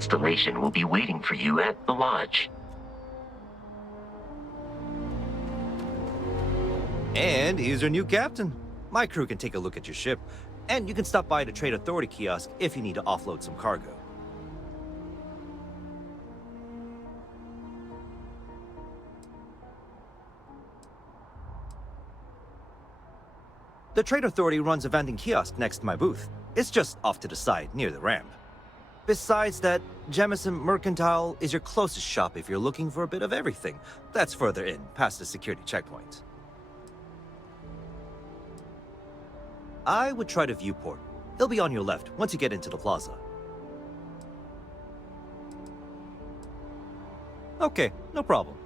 constellation will be waiting for you at the lodge. And here's your new captain. My crew can take a look at your ship, and you can stop by the Trade Authority kiosk if you need to offload some cargo. The Trade Authority runs a vending kiosk next to my booth. It's just off to the side, near the ramp. Besides that, Jemison Mercantile is your closest shop if you're looking for a bit of everything. That's further in, past the security checkpoint. I would try the viewport. It'll be on your left once you get into the plaza. Okay, no problem.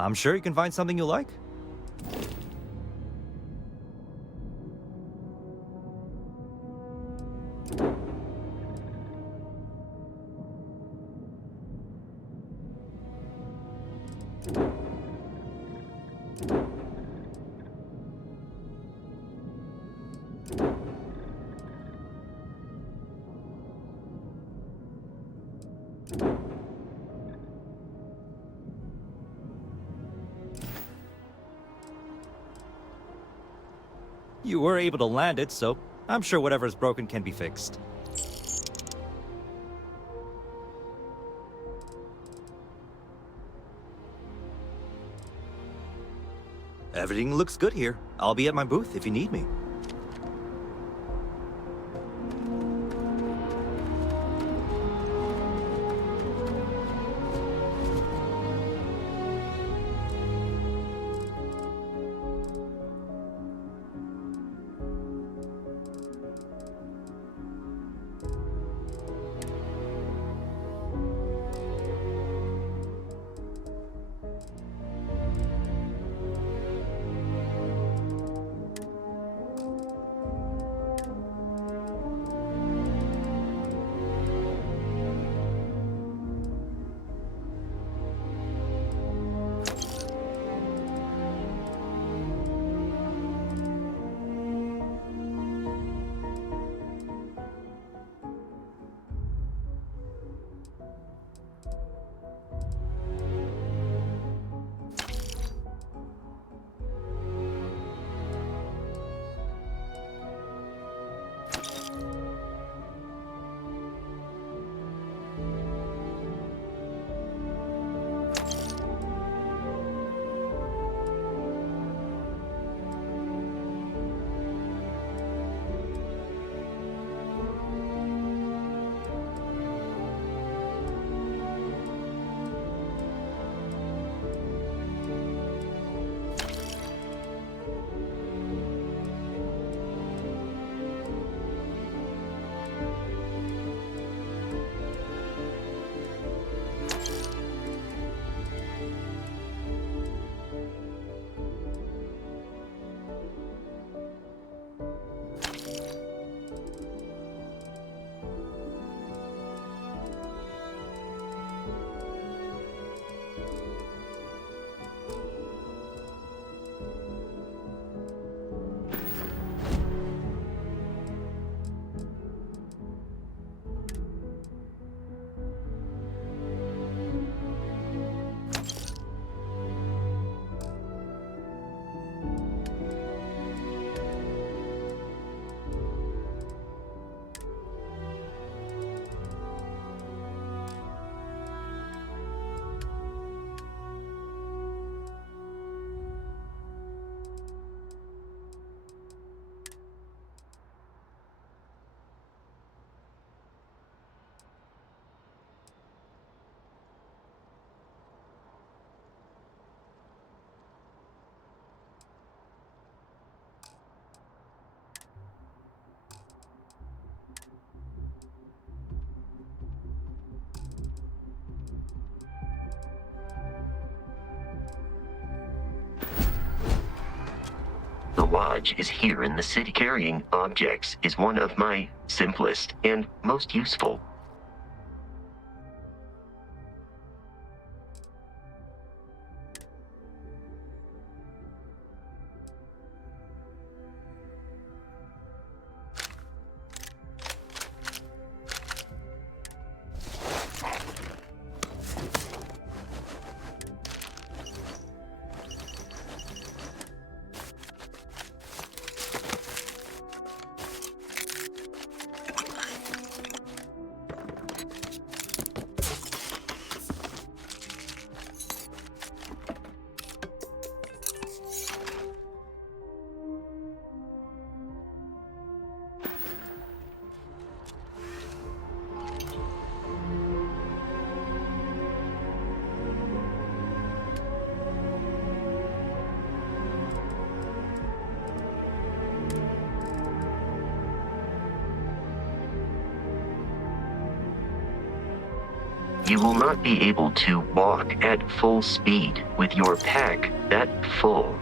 I'm sure you can find something you like. You were able to land it, so I'm sure whatever's broken can be fixed. Everything looks good here. I'll be at my booth if you need me. The lodge is here in the city. Carrying objects is one of my simplest and most useful. You will not be able to walk at full speed with your pack that full.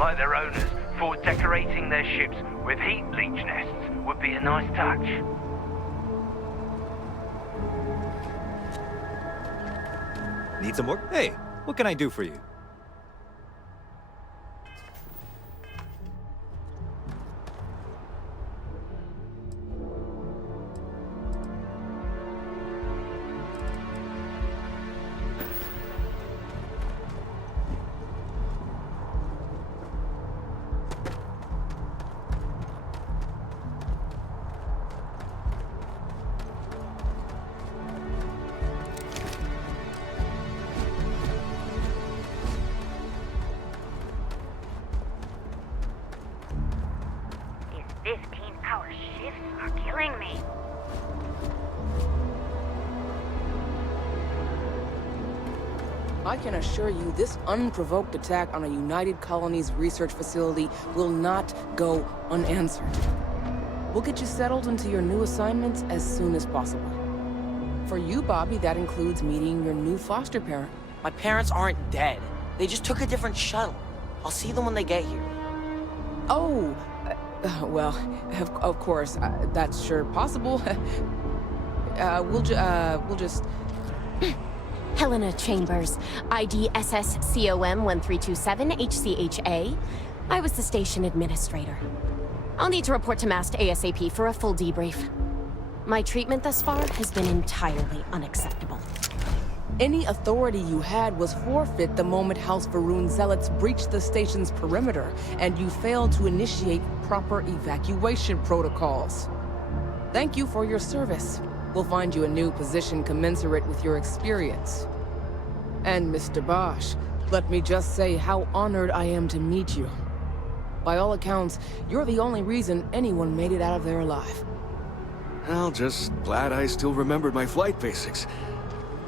like their owners, thought decorating their ships with heat leech nests would be a nice touch. Need some work? Hey, what can I do for you? These 15-hour shifts are killing me. I can assure you this unprovoked attack on a United Colonies research facility will not go unanswered. We'll get you settled into your new assignments as soon as possible. For you, Bobby, that includes meeting your new foster parent. My parents aren't dead. They just took a different shuttle. I'll see them when they get here. Oh, well, of course, that's sure possible. We'll just... Helena Chambers, ID SSCOM 1327 HCHA. I was the station administrator. I'll need to report to MAST ASAP for a full debrief. My treatment thus far has been entirely unacceptable. Any authority you had was forfeit the moment House Varun zealots breached the station's perimeter, and you failed to initiate proper evacuation protocols. Thank you for your service. We'll find you a new position commensurate with your experience. And Mr. Bosch, let me just say how honored I am to meet you. By all accounts, you're the only reason anyone made it out of there alive. Well, just glad I still remembered my flight basics.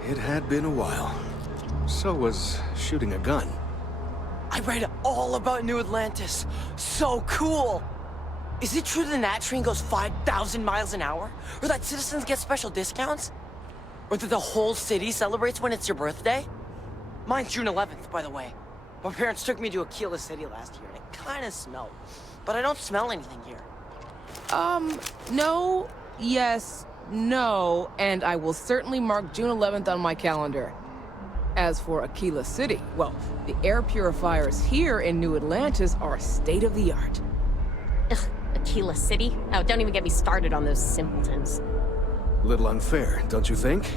It had been a while. So was shooting a gun. I read all about New Atlantis. So cool! Is it true the Nat train goes 5,000 miles an hour? Or that citizens get special discounts? Or that the whole city celebrates when it's your birthday? Mine's June 11th, by the way. My parents took me to Aquila City last year, and it kinda smelled. But I don't smell anything here. No, yes, no, and I will certainly mark June 11th on my calendar. As for Aquila City, well, the air purifiers here in New Atlantis are state-of-the-art. Ugh, Aquila City? Oh, don't even get me started on those simpletons. Little unfair, don't you think?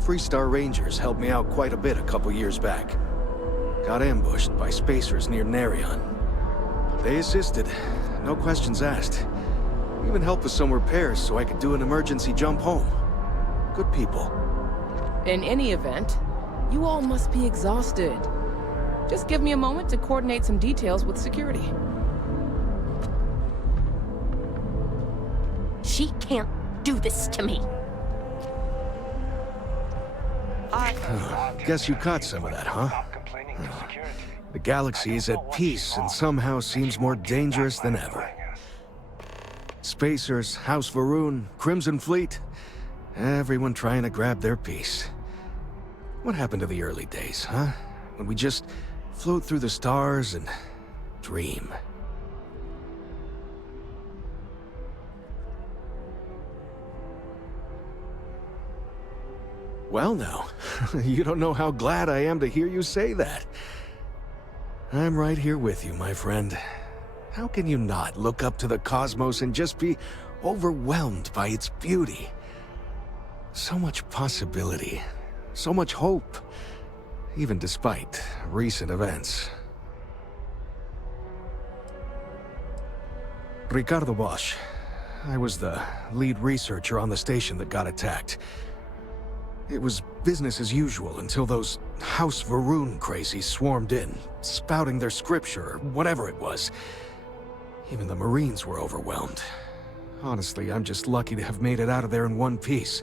Freestar Rangers helped me out quite a bit a couple years back. Got ambushed by spacers near Narion. They assisted, no questions asked. Even helped with some repairs so I could do an emergency jump home. Good people. In any event, you all must be exhausted. Just give me a moment to coordinate some details with security. She can't do this to me. Guess you caught some of that, huh? The galaxy is at peace and somehow seems more dangerous than ever. Spacers, House Varun, Crimson Fleet, everyone trying to grab their piece. What happened to the early days, huh? When we just float through the stars and dream. Well now, you don't know how glad I am to hear you say that. I'm right here with you, my friend. How can you not look up to the cosmos and just be overwhelmed by its beauty? So much possibility, so much hope, even despite recent events. Ricardo Bosch. I was the lead researcher on the station that got attacked. It was business as usual until those House Varun crazies swarmed in, spouting their scripture or whatever it was. Even the Marines were overwhelmed. Honestly, I'm just lucky to have made it out of there in one piece.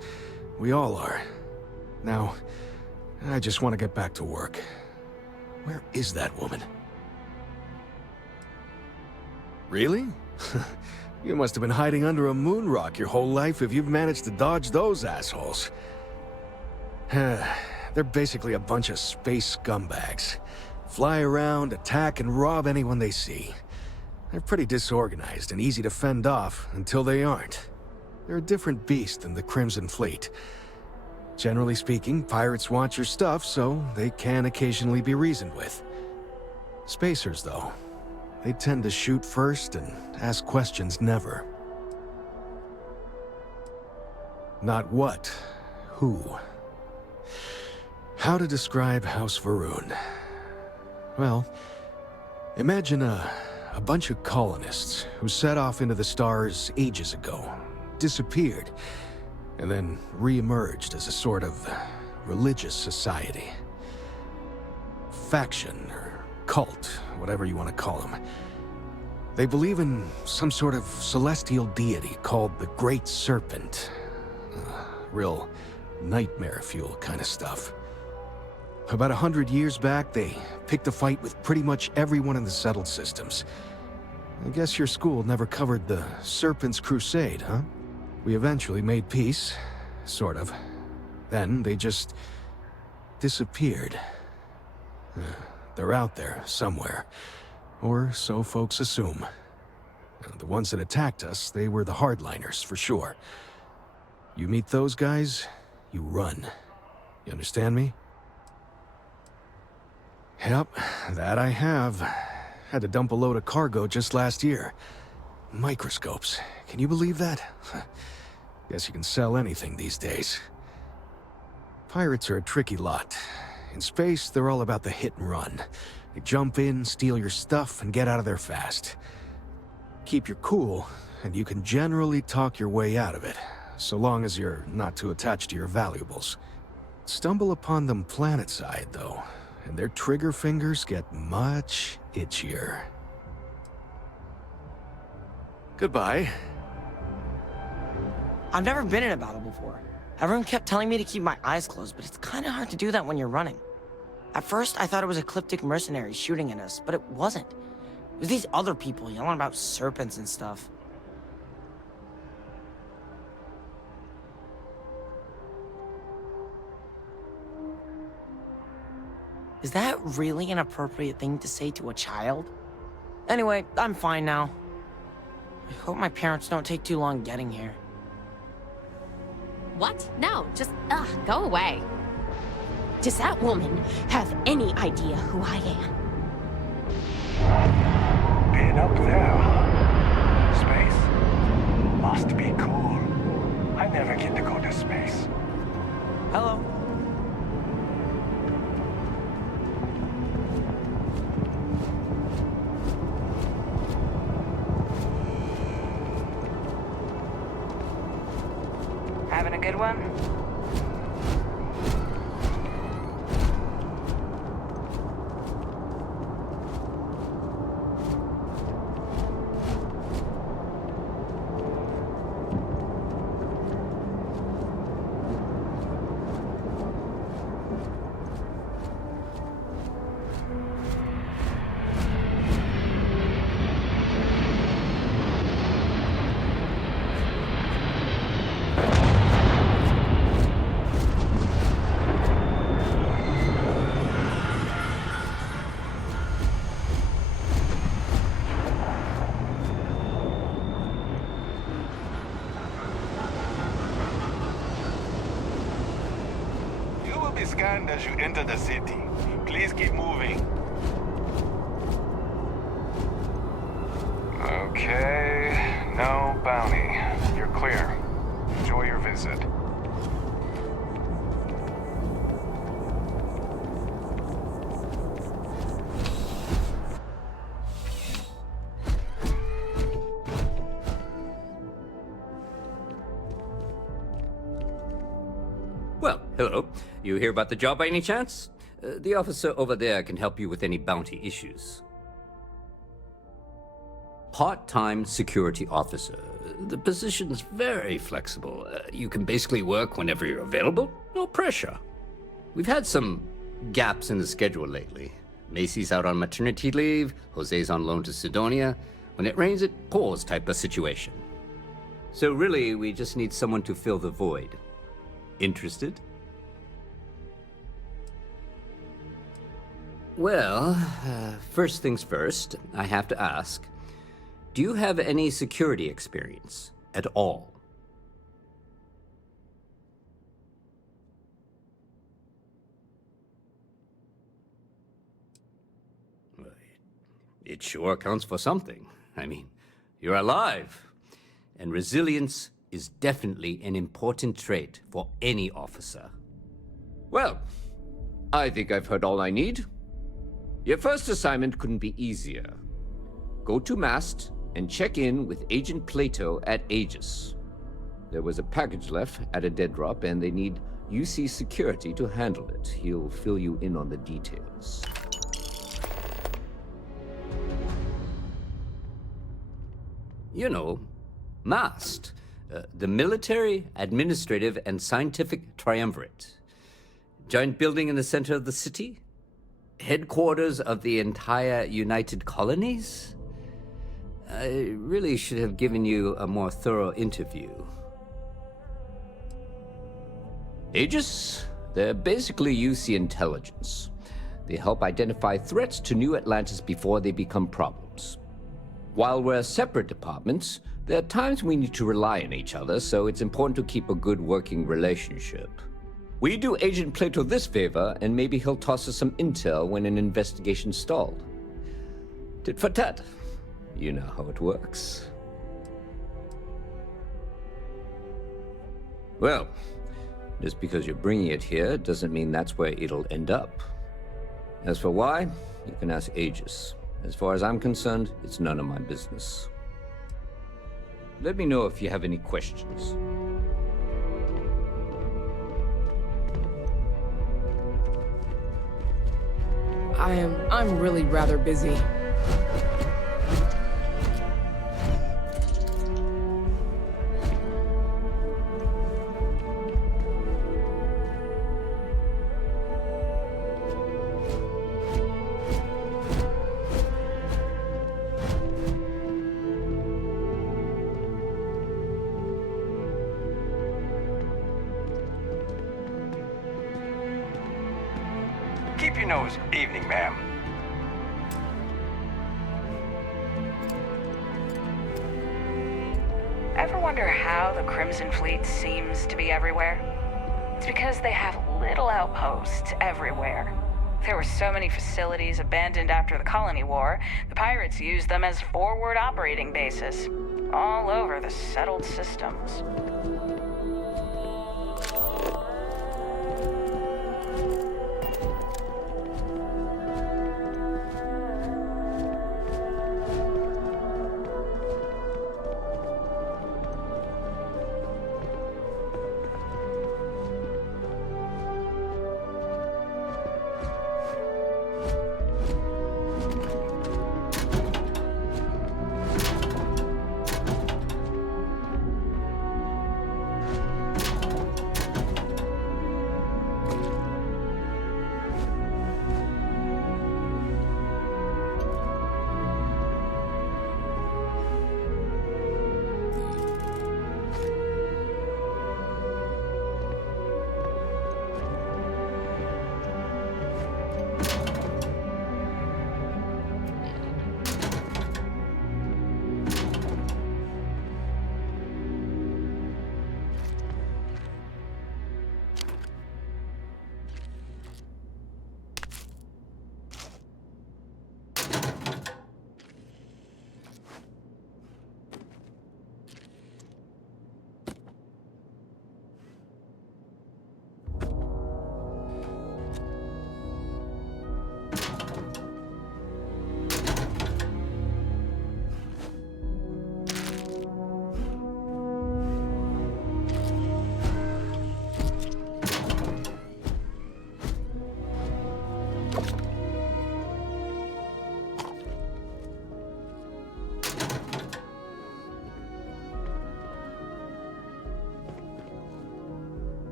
We all are. Now, I just want to get back to work. Where is that woman? Really? You must have been hiding under a moon rock your whole life if you've managed to dodge those assholes. They're basically a bunch of space scumbags. Fly around, attack, and rob anyone they see. They're pretty disorganized and easy to fend off until they aren't. They're a different beast than the Crimson Fleet. Generally speaking, pirates want your stuff, so they can occasionally be reasoned with. Spacers, though, they tend to shoot first and ask questions never. Not what, who. How to describe House Varun? Well, imagine a bunch of colonists who set off into the stars ages ago, disappeared, and then re-emerged as a sort of religious society. Faction, or cult, whatever you want to call them. They believe in some sort of celestial deity called the Great Serpent. Real nightmare fuel kind of stuff. About 100 years back, they picked a fight with pretty much everyone in the settled systems. I guess your school never covered the Serpent's Crusade, huh? We eventually made peace, sort of. Then they just disappeared. They're out there, somewhere. Or so folks assume. The ones that attacked us, they were the hardliners, for sure. You meet those guys, you run. You understand me? Yep, that I have. Had to dump a load of cargo just last year. Microscopes. Can you believe that? Guess you can sell anything these days. Pirates are a tricky lot. In space, they're all about the hit and run. They jump in, steal your stuff, and get out of there fast. Keep your cool, and you can generally talk your way out of it, so long as you're not too attached to your valuables. Stumble upon them planetside, though, and their trigger fingers get much itchier. Goodbye. I've never been in a battle before. Everyone kept telling me to keep my eyes closed, but it's kind of hard to do that when you're running. At first, I thought it was ecliptic mercenaries shooting at us, but it wasn't. It was these other people yelling about serpents and stuff. Is that really an appropriate thing to say to a child? Anyway, I'm fine now. I hope my parents don't take too long getting here. What? No, just, go away. Does that woman have any idea who I am? Been up there, huh? Space? Must be cool. I never get to go to space. Hello. Having a good one? Scanned as you enter the city. Please keep moving. Okay, no bounty. You're clear. Enjoy your visit. Well, hello. You hear about the job by any chance? The officer over there can help you with any bounty issues. Part-time security officer. The position's very flexible. You can basically work whenever you're available. No pressure. We've had some gaps in the schedule lately. Macy's out on maternity leave. Jose's on loan to Sidonia. When it rains, it pours type of situation. So really, we just need someone to fill the void. Interested? Well, first things first, I have to ask, do you have any security experience at all? It sure counts for something. I mean, you're alive. And resilience is definitely an important trait for any officer. Well, I think I've heard all I need. Your first assignment couldn't be easier. Go to Mast and check in with Agent Plato at Aegis. There was a package left at a dead drop, and they need UC security to handle it. He'll fill you in on the details. You know, MAST, the Military, Administrative, and Scientific Triumvirate. Giant building in the center of the city? Headquarters of the entire United Colonies? I really should have given you a more thorough interview. Aegis? They're basically UC intelligence. They help identify threats to New Atlantis before they become problems. While we're separate departments, there are times we need to rely on each other, so it's important to keep a good working relationship. We do Agent Plato this favor, and maybe he'll toss us some intel when an investigation stalled. Tit for tat. You know how it works. Well, just because you're bringing it here doesn't mean that's where it'll end up. As for why, you can ask Aegis. As far as I'm concerned, it's none of my business. Let me know if you have any questions. I'm really rather busy. Keep your nose. Evening, ma'am. Ever wonder how the Crimson Fleet seems to be everywhere? It's because they have little outposts everywhere. There were so many facilities abandoned after the Colony War, the pirates used them as forward operating bases, all over the settled systems.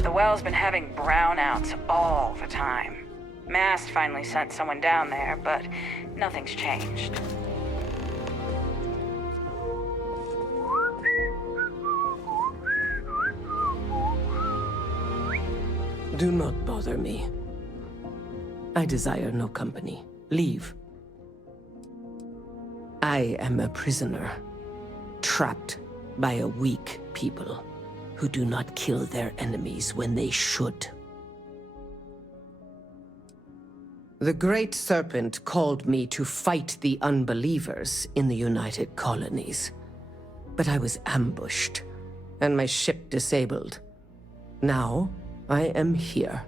The well's been having brownouts all the time. Mast finally sent someone down there, but nothing's changed. Do not bother me. I desire no company. Leave. I am a prisoner, trapped by a weak people who do not kill their enemies when they should. The Great Serpent called me to fight the unbelievers in the United Colonies. But I was ambushed, and my ship disabled. Now, I am here.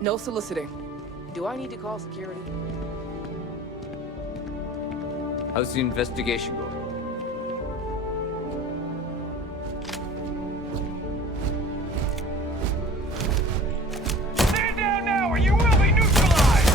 No soliciting. Do I need to call security? How's the investigation going? Stand down now or you will be neutralized!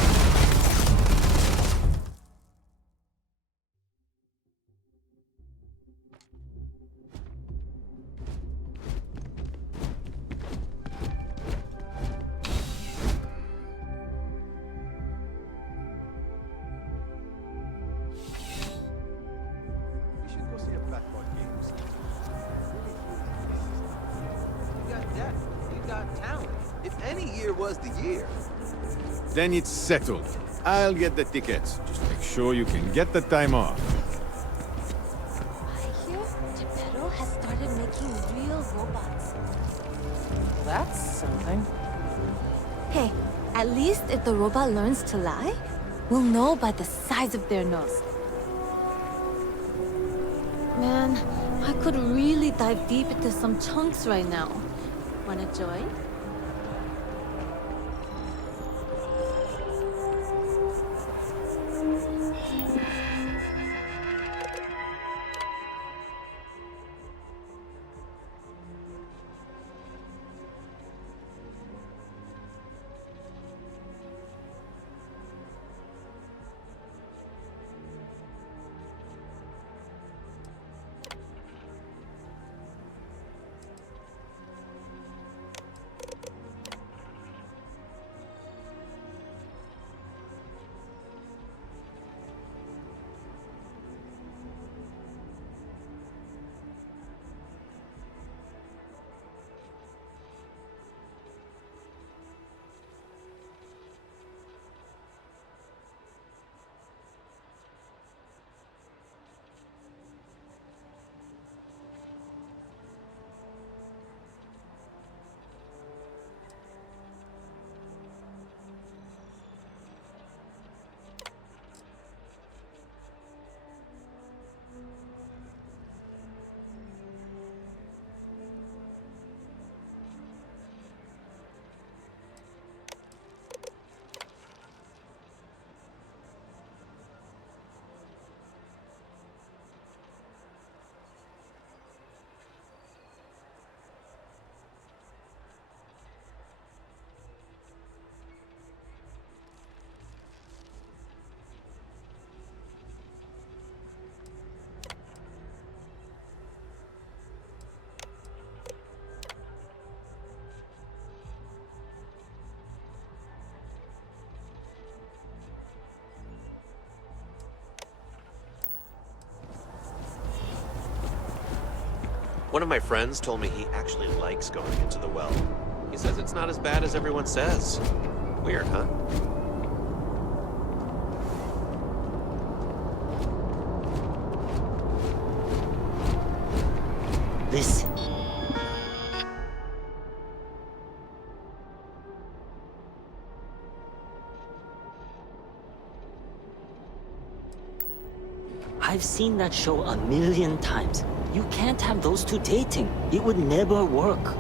We should go see a basketball game or something. You got depth. You got talent. If any year was the year. Then it's settled. I'll get the tickets. Just make sure you can get the time off. I hear Geppetto has started making real robots. That's something. Hey, at least if the robot learns to lie, we'll know by the size of their nose. Man, I could really dive deep into some chunks right now. Wanna join? One of my friends told me he actually likes going into the well. He says it's not as bad as everyone says. Weird, huh? Listen. I've seen that show 1,000,000 times. You can't have those two dating. It would never work.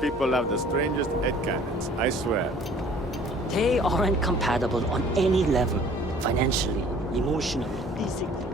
People have the strangest headcanons, I swear. They aren't compatible on any level. Financially, emotionally, physically.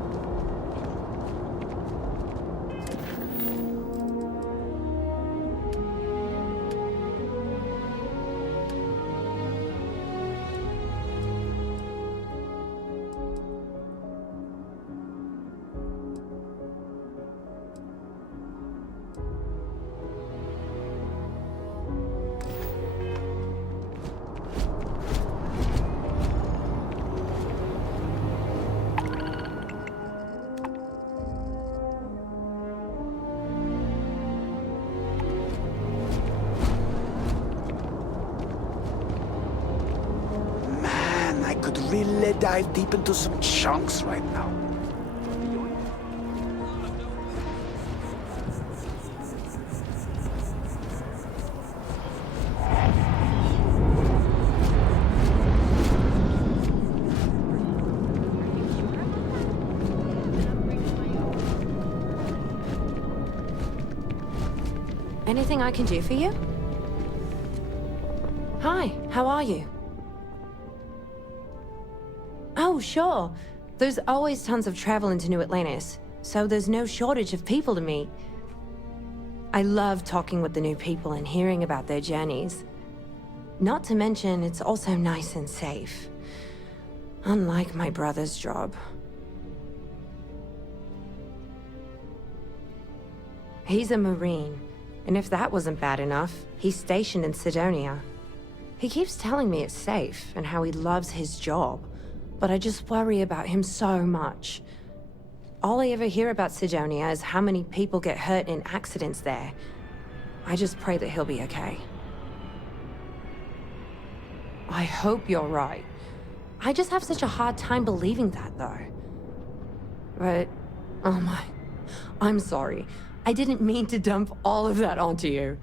Man, I could really dive deep into some chunks right now. Anything I can do for you? Hi, how are you? Oh, sure. There's always tons of travel into New Atlantis, so there's no shortage of people to meet. I love talking with the new people and hearing about their journeys. Not to mention, it's also nice and safe. Unlike my brother's job. He's a Marine, and if that wasn't bad enough, he's stationed in Sidonia. He keeps telling me it's safe and how he loves his job, but I just worry about him so much. All I ever hear about Sidonia is how many people get hurt in accidents there. I just pray that he'll be okay. I hope you're right. I just have such a hard time believing that, though. But, oh my, I'm sorry. I didn't mean to dump all of that onto you.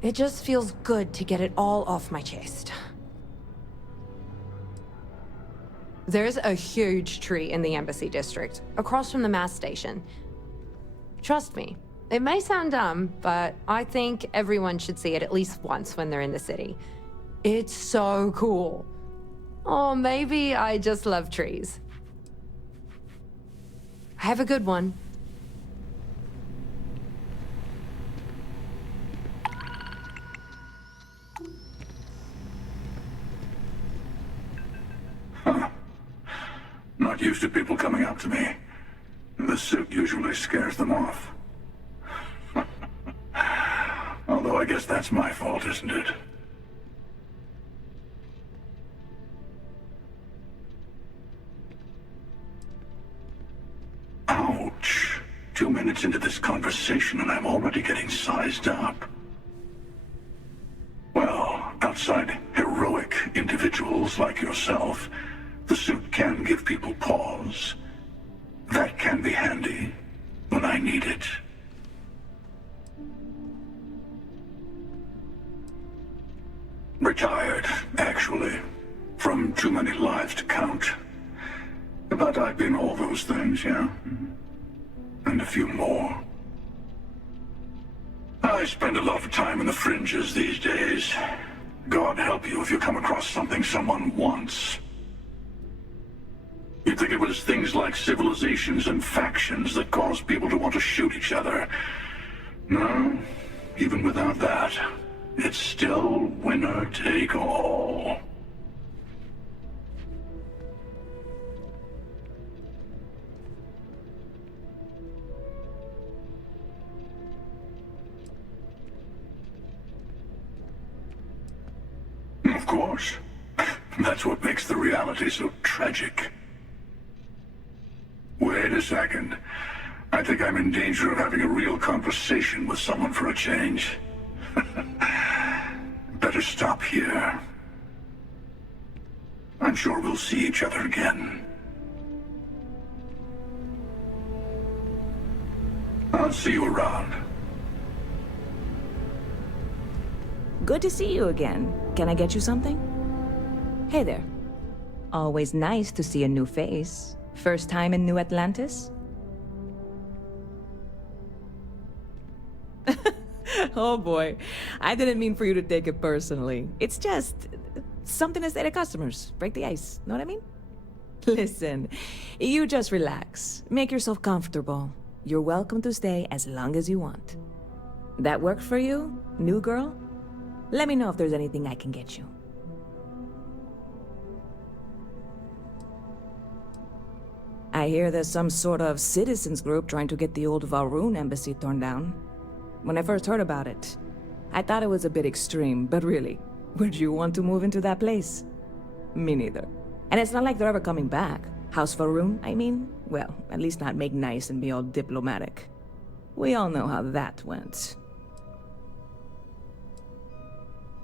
It just feels good to get it all off my chest. There's a huge tree in the Embassy District, across from the mass station. Trust me, it may sound dumb, but I think everyone should see it at least once when they're in the city. It's so cool. Or maybe I just love trees. Have a good one. Not used to people coming up to me. The suit usually scares them off. Although I guess that's my fault, isn't it? Ouch. 2 minutes into this conversation and I'm already getting sized up. Well, outside heroic individuals like yourself, the suit can give people pause. That can be handy when I need it. Retired, actually, from too many lives to count. But I've been all those things, yeah? And a few more. I spend a lot of time in the fringes these days. God help you if you come across something someone wants. You'd think it was things like civilizations and factions that cause people to want to shoot each other. No, even without that, it's still winner take all. Of course. That's what makes the reality so tragic. Wait a second. I think I'm in danger of having a real conversation with someone for a change. Better stop here. I'm sure we'll see each other again. I'll see you around. Good to see you again. Can I get you something? Hey there. Always nice to see a new face. First time in New Atlantis? Oh boy. I didn't mean for you to take it personally. It's just something to say to customers. Break the ice. Know what I mean? Listen, you just relax. Make yourself comfortable. You're welcome to stay as long as you want. That work for you, new girl? Let me know if there's anything I can get you. I hear there's some sort of citizens group trying to get the old Valroon embassy torn down. When I first heard about it, I thought it was a bit extreme, but really, would you want to move into that place? Me neither. And it's not like they're ever coming back. House Valroon, I mean? Well, at least not make nice and be all diplomatic. We all know how that went.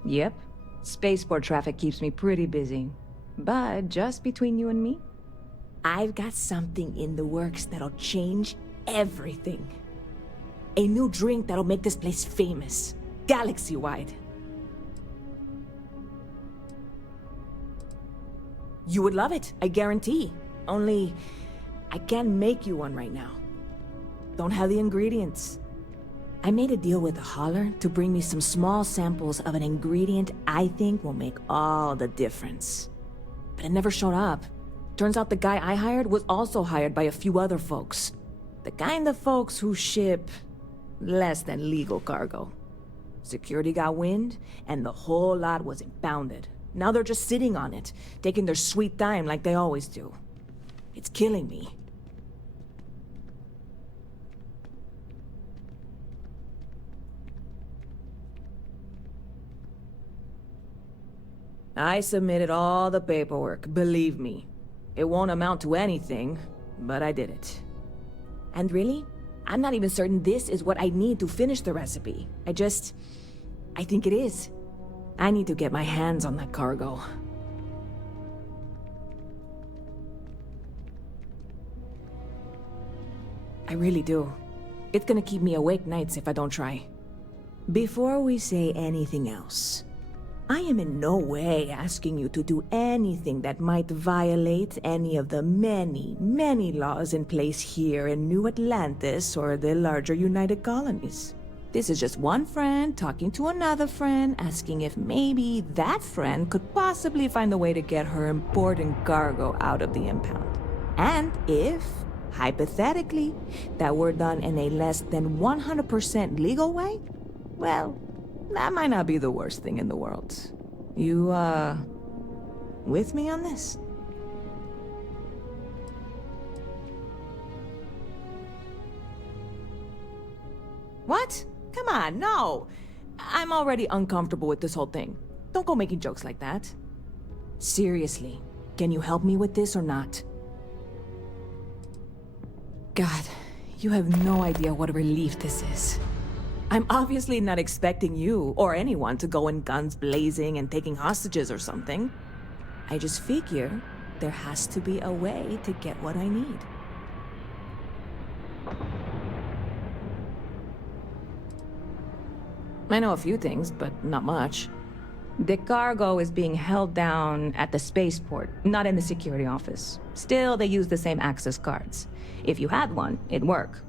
Yep. Spaceport traffic keeps me pretty busy. But just between you and me, I've got something in the works that'll change everything. A new drink that'll make this place famous, galaxy-wide. You would love it, I guarantee. Only, I can't make you one right now. Don't have the ingredients. I made a deal with a hauler to bring me some small samples of an ingredient I think will make all the difference. But it never showed up. Turns out the guy I hired was also hired by a few other folks. The kind of folks who ship less than legal cargo. Security got wind, and the whole lot was impounded. Now they're just sitting on it, taking their sweet time like they always do. It's killing me. I submitted all the paperwork, believe me. It won't amount to anything, but I did it. And really, I'm not even certain this is what I need to finish the recipe. I think it is. I need to get my hands on that cargo. I really do. It's gonna keep me awake nights if I don't try. Before we say anything else, I am in no way asking you to do anything that might violate any of the many, many laws in place here in New Atlantis or the larger United Colonies. This is just one friend talking to another friend, asking if maybe that friend could possibly find a way to get her important cargo out of the impound. And if, hypothetically, that were done in a less than 100% legal way, well, that might not be the worst thing in the world. You, with me on this? What? Come on, no! I'm already uncomfortable with this whole thing. Don't go making jokes like that. Seriously, can you help me with this or not? God, you have no idea what a relief this is. I'm obviously not expecting you or anyone to go in guns blazing and taking hostages or something. I just figure there has to be a way to get what I need. I know a few things, but not much. The cargo is being held down at the spaceport, not in the security office. Still, they use the same access cards. If you had one, it'd work.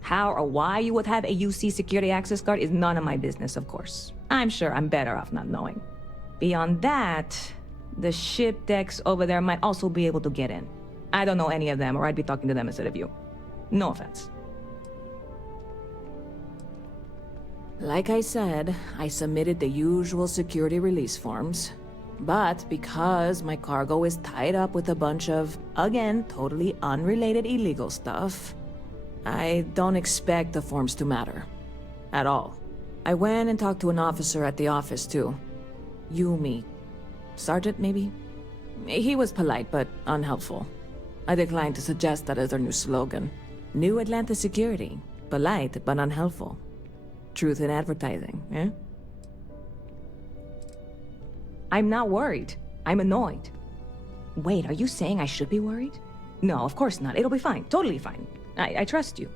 How or why you would have a UC security access card is none of my business, of course. I'm sure I'm better off not knowing. Beyond that, the ship decks over there might also be able to get in. I don't know any of them, or I'd be talking to them instead of you. No offense. Like I said, I submitted the usual security release forms. But because my cargo is tied up with a bunch of, again, totally unrelated illegal stuff, I don't expect the forms to matter. At all. I went and talked to an officer at the office, too. Yumi. Sergeant, maybe? He was polite, but unhelpful. I declined to suggest that as their new slogan. New Atlantis Security. Polite, but unhelpful. Truth in advertising, eh? I'm not worried. I'm annoyed. Wait, are you saying I should be worried? No, of course not. It'll be fine. Totally fine. I trust you.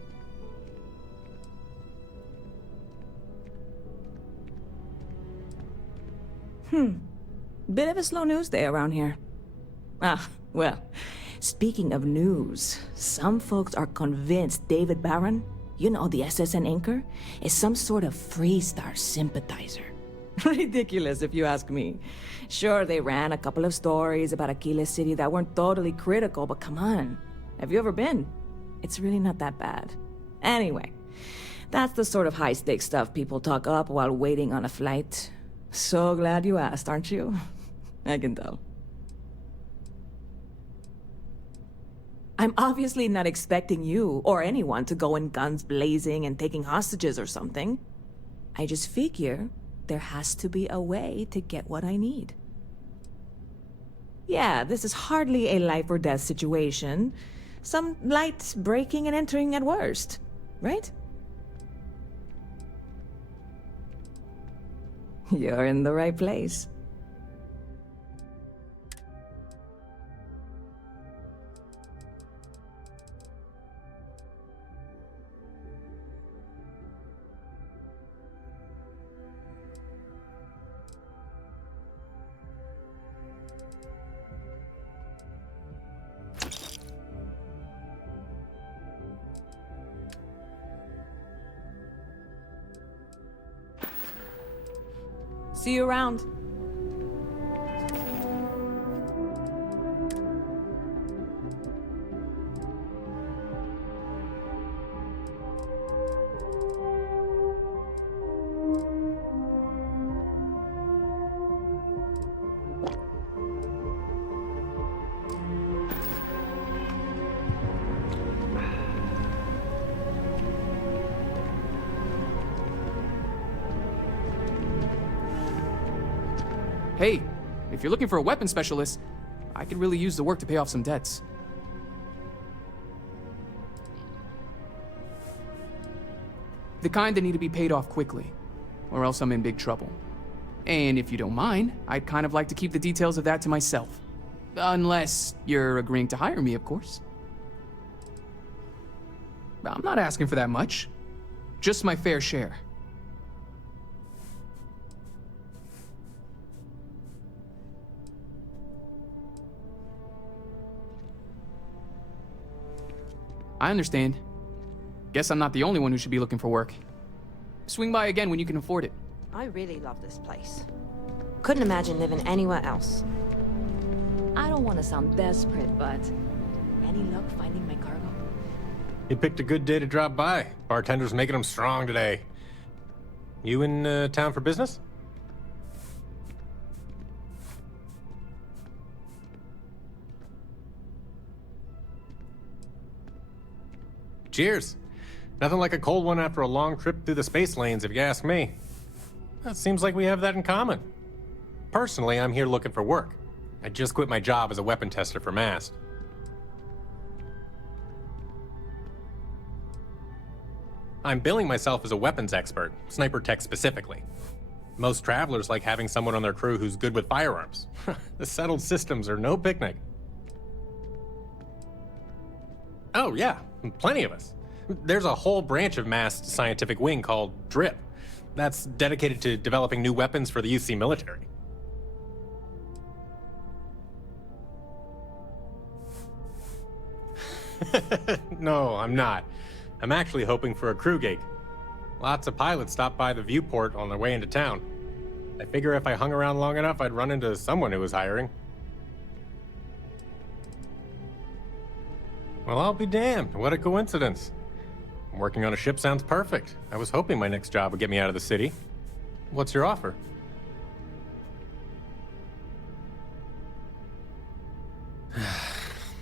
Bit of a slow news day around here. Ah, well, speaking of news, some folks are convinced David Barron, You know, the SSN anchor is some sort of Freestar sympathizer. Ridiculous, if you ask me. Sure, they ran a couple of stories about Aquila City that weren't totally critical, but come on. Have you ever been? It's really not that bad. Anyway, that's the sort of high-stakes stuff people talk up while waiting on a flight. So glad you asked, aren't you? I can tell. I'm obviously not expecting you or anyone to go in guns blazing and taking hostages or something. I just figure there has to be a way to get what I need. Yeah, this is hardly a life or death situation. Some light breaking and entering at worst, right? You're in the right place. See you around. Hey, if you're looking for a weapon specialist, I could really use the work to pay off some debts. The kind that need to be paid off quickly, or else I'm in big trouble. And if you don't mind, I'd kind of like to keep the details of that to myself. Unless you're agreeing to hire me, of course. I'm not asking for that much. Just my fair share. I understand. Guess I'm not the only one who should be looking for work. Swing by again when you can afford it. I really love this place. Couldn't imagine living anywhere else. I don't want to sound desperate, but any luck finding my cargo? You picked a good day to drop by. Bartender's making them strong today. You in town for business? Cheers. Nothing like a cold one after a long trip through the space lanes, if you ask me. It seems like we have that in common. Personally, I'm here looking for work. I just quit my job as a weapon tester for MAST. I'm billing myself as a weapons expert, sniper tech specifically. Most travelers like having someone on their crew who's good with firearms. The settled systems are no picnic. Oh yeah, plenty of us. There's a whole branch of MAST scientific wing called DRIP. That's dedicated to developing new weapons for the UC military. No, I'm not. I'm actually hoping for a crew gig. Lots of pilots stop by the viewport on their way into town. I figure if I hung around long enough, I'd run into someone who was hiring. Well, I'll be damned. What a coincidence. Working on a ship sounds perfect. I was hoping my next job would get me out of the city. What's your offer?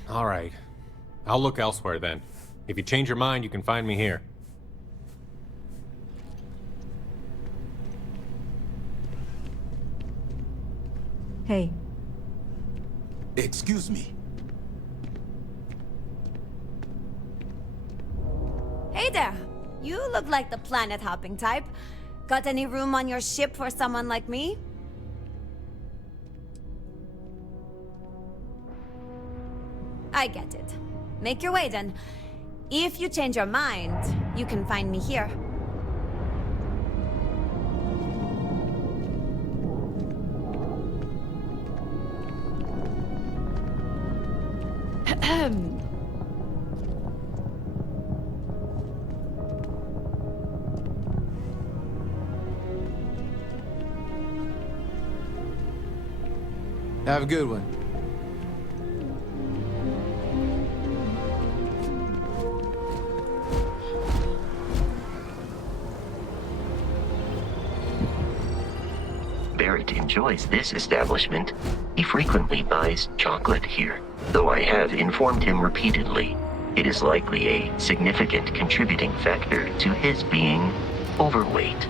All right. I'll look elsewhere then. If you change your mind, you can find me here. Hey. Excuse me. Hey there! You look like the planet-hopping type. Got any room on your ship for someone like me? I get it. Make your way then. If you change your mind, you can find me here. Have a good one. Barrett enjoys this establishment. He frequently buys chocolate here, though I have informed him repeatedly it is likely a significant contributing factor to his being overweight.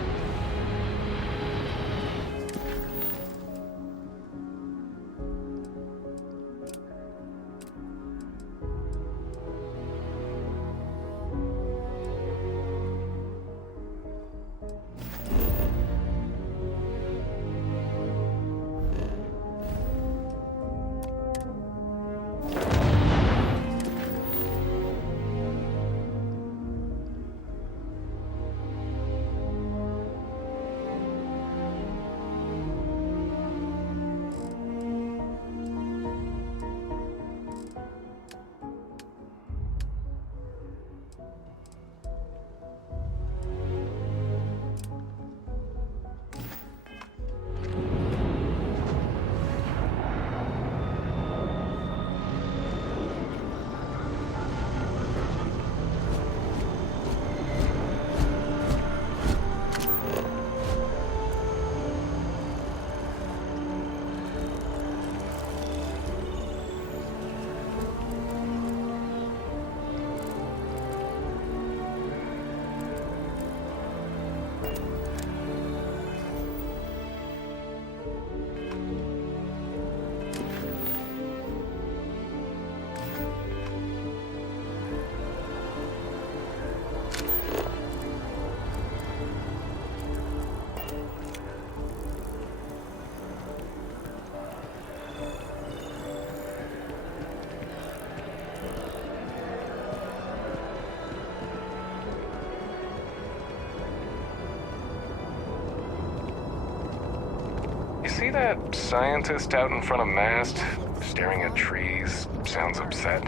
See that scientist out in front of mast, staring at trees, sounds upset?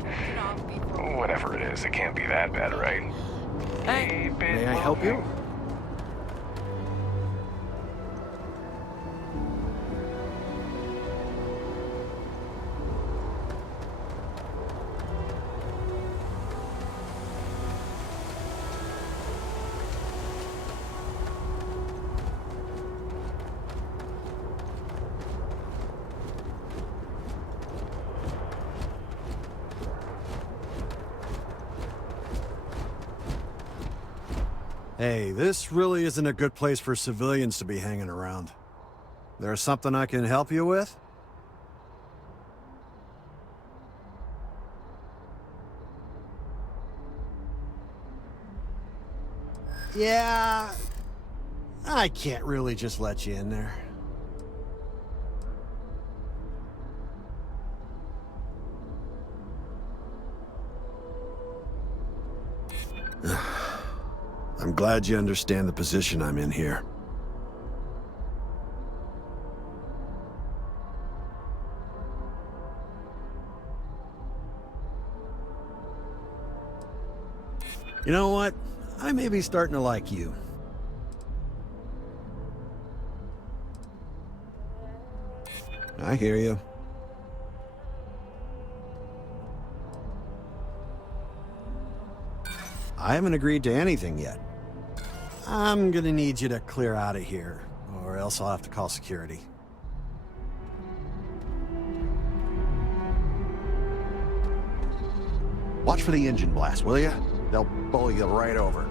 Whatever it is, it can't be that bad, right? Hey, may I help you? Hey, this really isn't a good place for civilians to be hanging around. There's something I can help you with? Yeah, I can't really just let you in there. I'm glad you understand the position I'm in here. You know what? I may be starting to like you. I hear you. I haven't agreed to anything yet. I'm gonna need you to clear out of here, or else I'll have to call security. Watch for the engine blast, will you? They'll bowl you right over.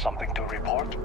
Something to report?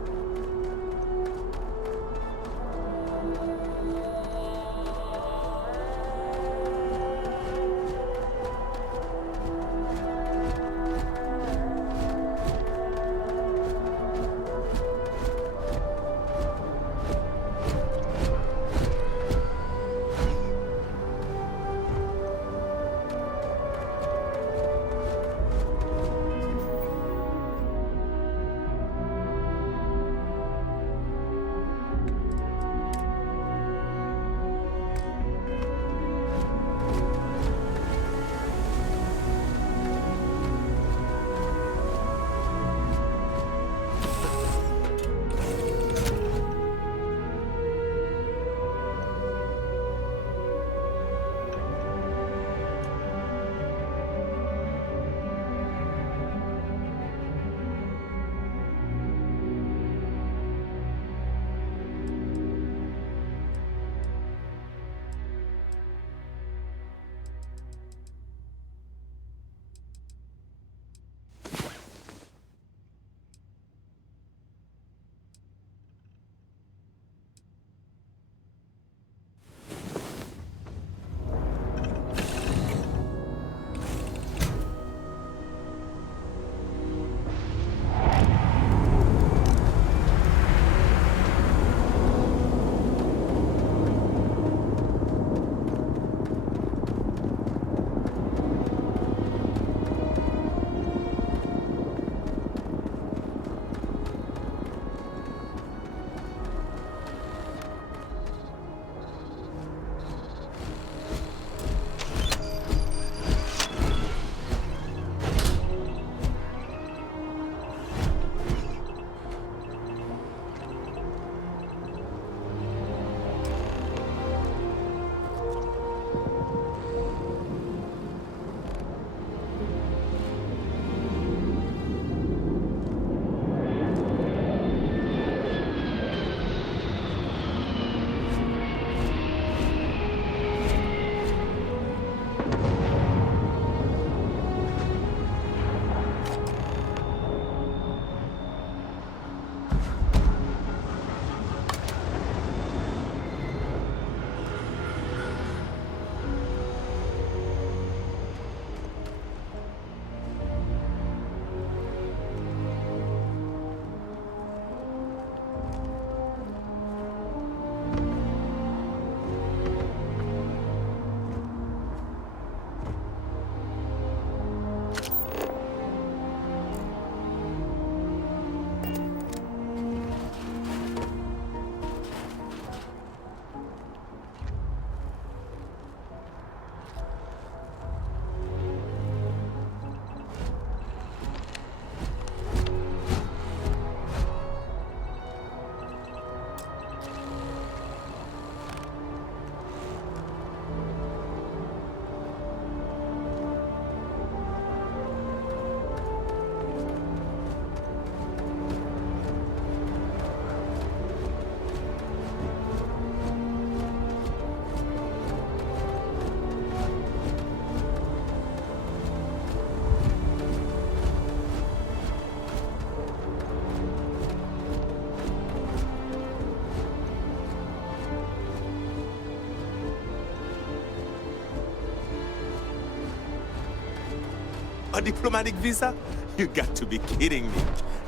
A diplomatic visa? You got to be kidding me.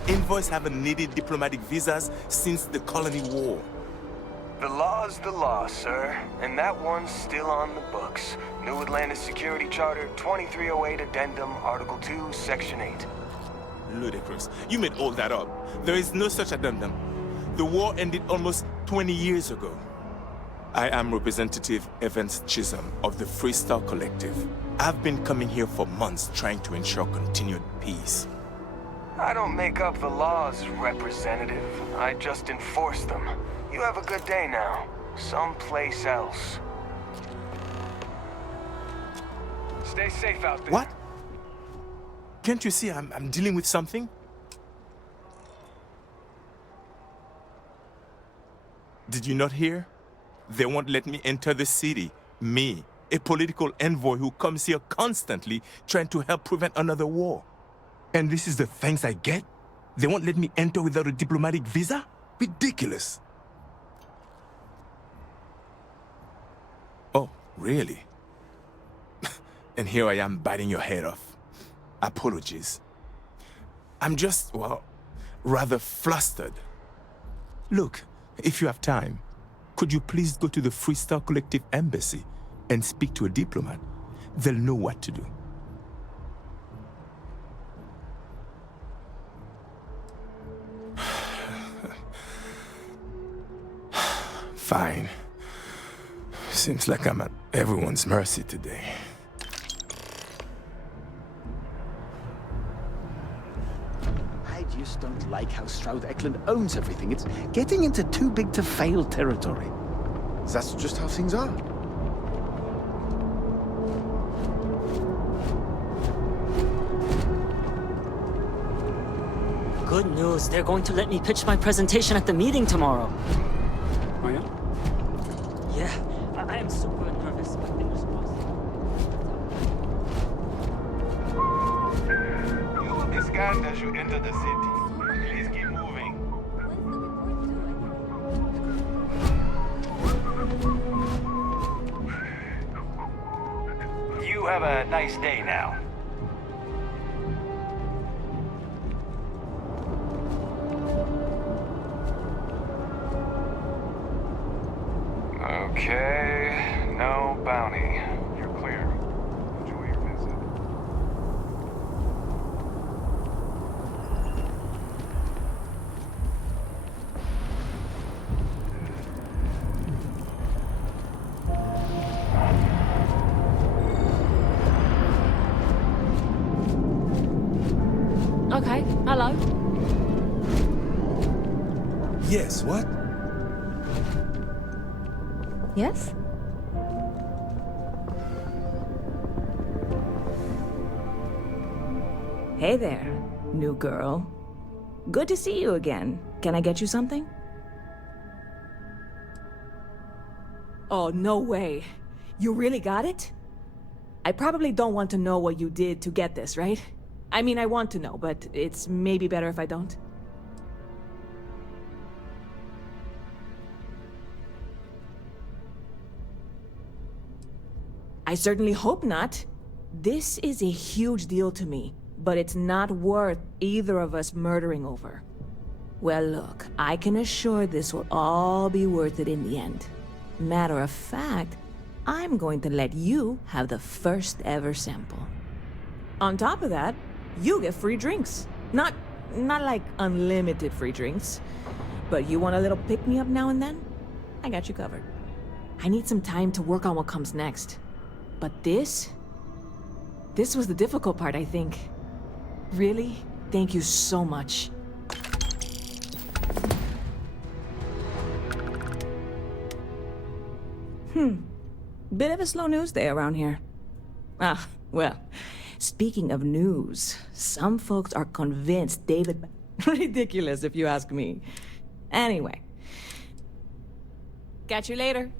Envoys haven't needed diplomatic visas since the colony war. The law's the law, sir. And that one's still on the books. New Atlantis Security Charter 2308 Addendum, Article 2, Section 8. Ludicrous. You made all that up. There is no such addendum. The war ended almost 20 years ago. I am Representative Evans Chisholm of the Freestar Collective. I've been coming here for months trying to ensure continued peace. I don't make up the laws, Representative. I just enforce them. You have a good day now. Someplace else. Stay safe out there. What? Can't you see I'm dealing with something? Did you not hear? They won't let me enter the city. Me, a political envoy who comes here constantly trying to help prevent another war. And this is the thanks I get? They won't let me enter without a diplomatic visa? Ridiculous. Oh, really? And here I am biting your head off. Apologies. I'm just, well, rather flustered. Look, if you have time, could you please go to the Freestar Collective Embassy and speak to a diplomat? They'll know what to do. Fine. Seems like I'm at everyone's mercy today. I just don't like how Stroud Eklund owns everything. It's getting into too big to fail territory. That's just how things are. Good news, they're going to let me pitch my presentation at the meeting tomorrow. Oh yeah? Yeah, I am super nervous, but fingers crossed. You will be scanned as you enter the city. Please keep moving. You have a nice day now. Okay, no bounty. You're clear. Enjoy your visit. Okay, hello. Yes, what? Yes? Hey there, new girl. Good to see you again. Can I get you something? Oh, no way. You really got it? I probably don't want to know what you did to get this, right? I mean, I want to know, but it's maybe better if I don't. I certainly hope not. This is a huge deal to me, but it's not worth either of us murdering over. Well, look, I can assure this will all be worth it in the end. Matter of fact, I'm going to let you have the first ever sample. On top of that, you get free drinks. Not like unlimited free drinks, but you want a little pick-me-up now and then? I got you covered. I need some time to work on what comes next. But this was the difficult part, I think. Really? Thank you so much. Bit of a slow news day around here. Ah, well, speaking of news, some folks are convinced David... Ridiculous, if you ask me. Anyway. Catch you later.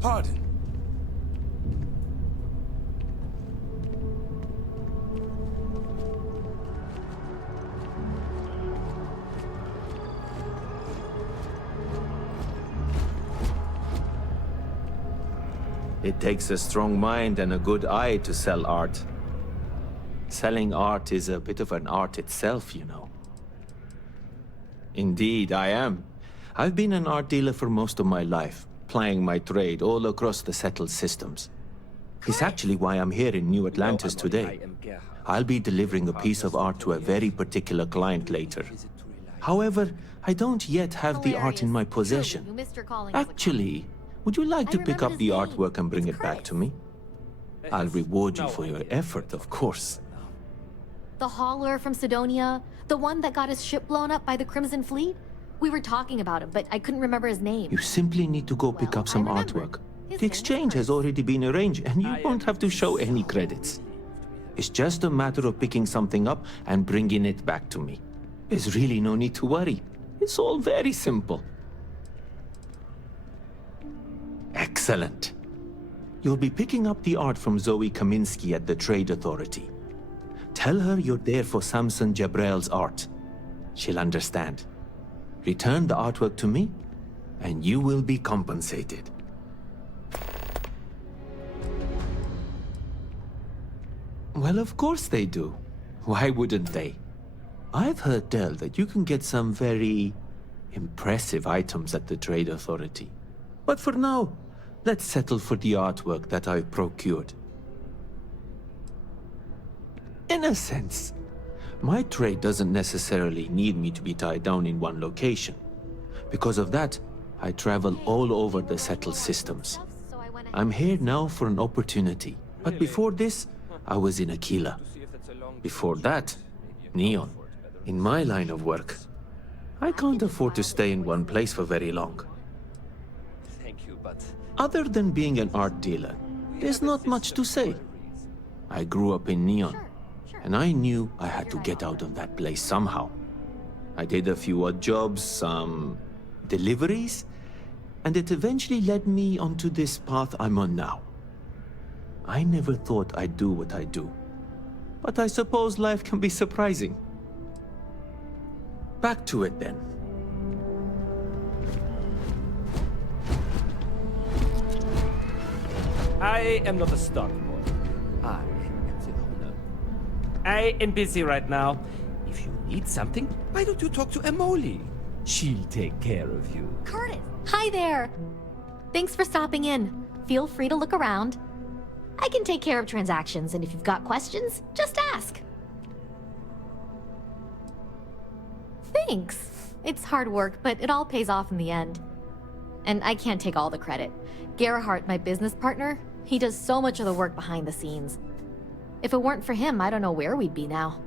Pardon. It takes a strong mind and a good eye to sell art. Selling art is a bit of an art itself, you know. Indeed, I am. I've been an art dealer for most of my life, plying my trade all across the settled systems. It's actually why I'm here in New Atlantis today. I'll be delivering a piece of art to a very particular client later. However, I don't yet have the art in my possession. Actually, would you like to pick up the artwork and bring it back to me? I'll reward you for your effort, of course. The hauler from Sidonia? The one that got his ship blown up by the Crimson Fleet? We were talking about him, but I couldn't remember his name. You simply need to go pick up some artwork. The exchange has already been arranged, and you won't have to show any credits. It's just a matter of picking something up and bringing it back to me. There's really no need to worry. It's all very simple. Excellent. You'll be picking up the art from Zoe Kaminsky at the Trade Authority. Tell her you're there for Samson Jabrel's art. She'll understand. Return the artwork to me, and you will be compensated. Well, of course they do. Why wouldn't they? I've heard tell that you can get some very impressive items at the Trade Authority. But for now, let's settle for the artwork that I've procured. In a sense, my trade doesn't necessarily need me to be tied down in one location. Because of that, I travel all over the settled systems. I'm here now for an opportunity. But before this, I was in Aquila. Before that, Neon. In my line of work, I can't afford to stay in one place for very long. Thank you, but... Other than being an art dealer, there's not much to say. I grew up in Neon, and I knew I had to get out of that place somehow. I did a few odd jobs, some deliveries, and it eventually led me onto this path I'm on now. I never thought I'd do what I do, but I suppose life can be surprising. Back to it then. I am not a stock boy. I am the owner. I am busy right now. If you need something, why don't you talk to Emoli? She'll take care of you. Curtis! Hi there! Thanks for stopping in. Feel free to look around. I can take care of transactions, and if you've got questions, just ask. Thanks. It's hard work, but it all pays off in the end. And I can't take all the credit. Gerhardt, my business partner, he does so much of the work behind the scenes. If it weren't for him, I don't know where we'd be now.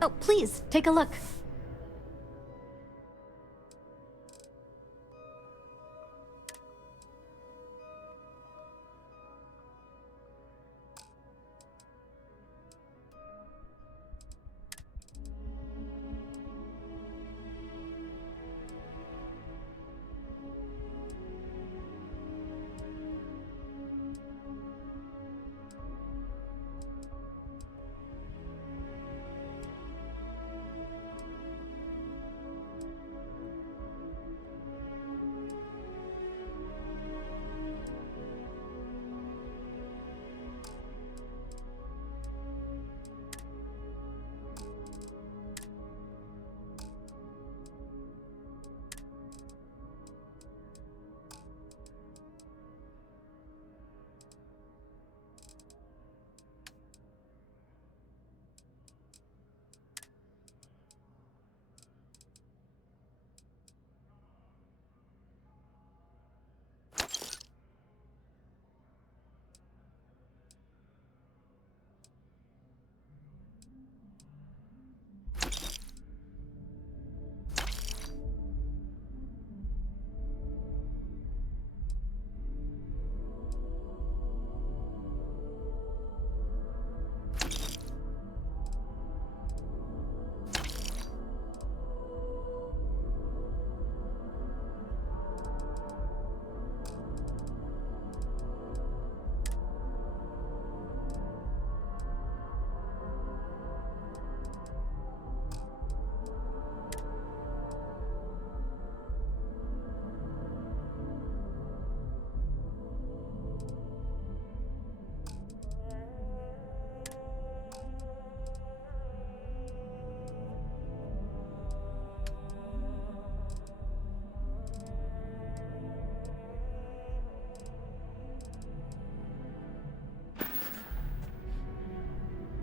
Oh, please, take a look.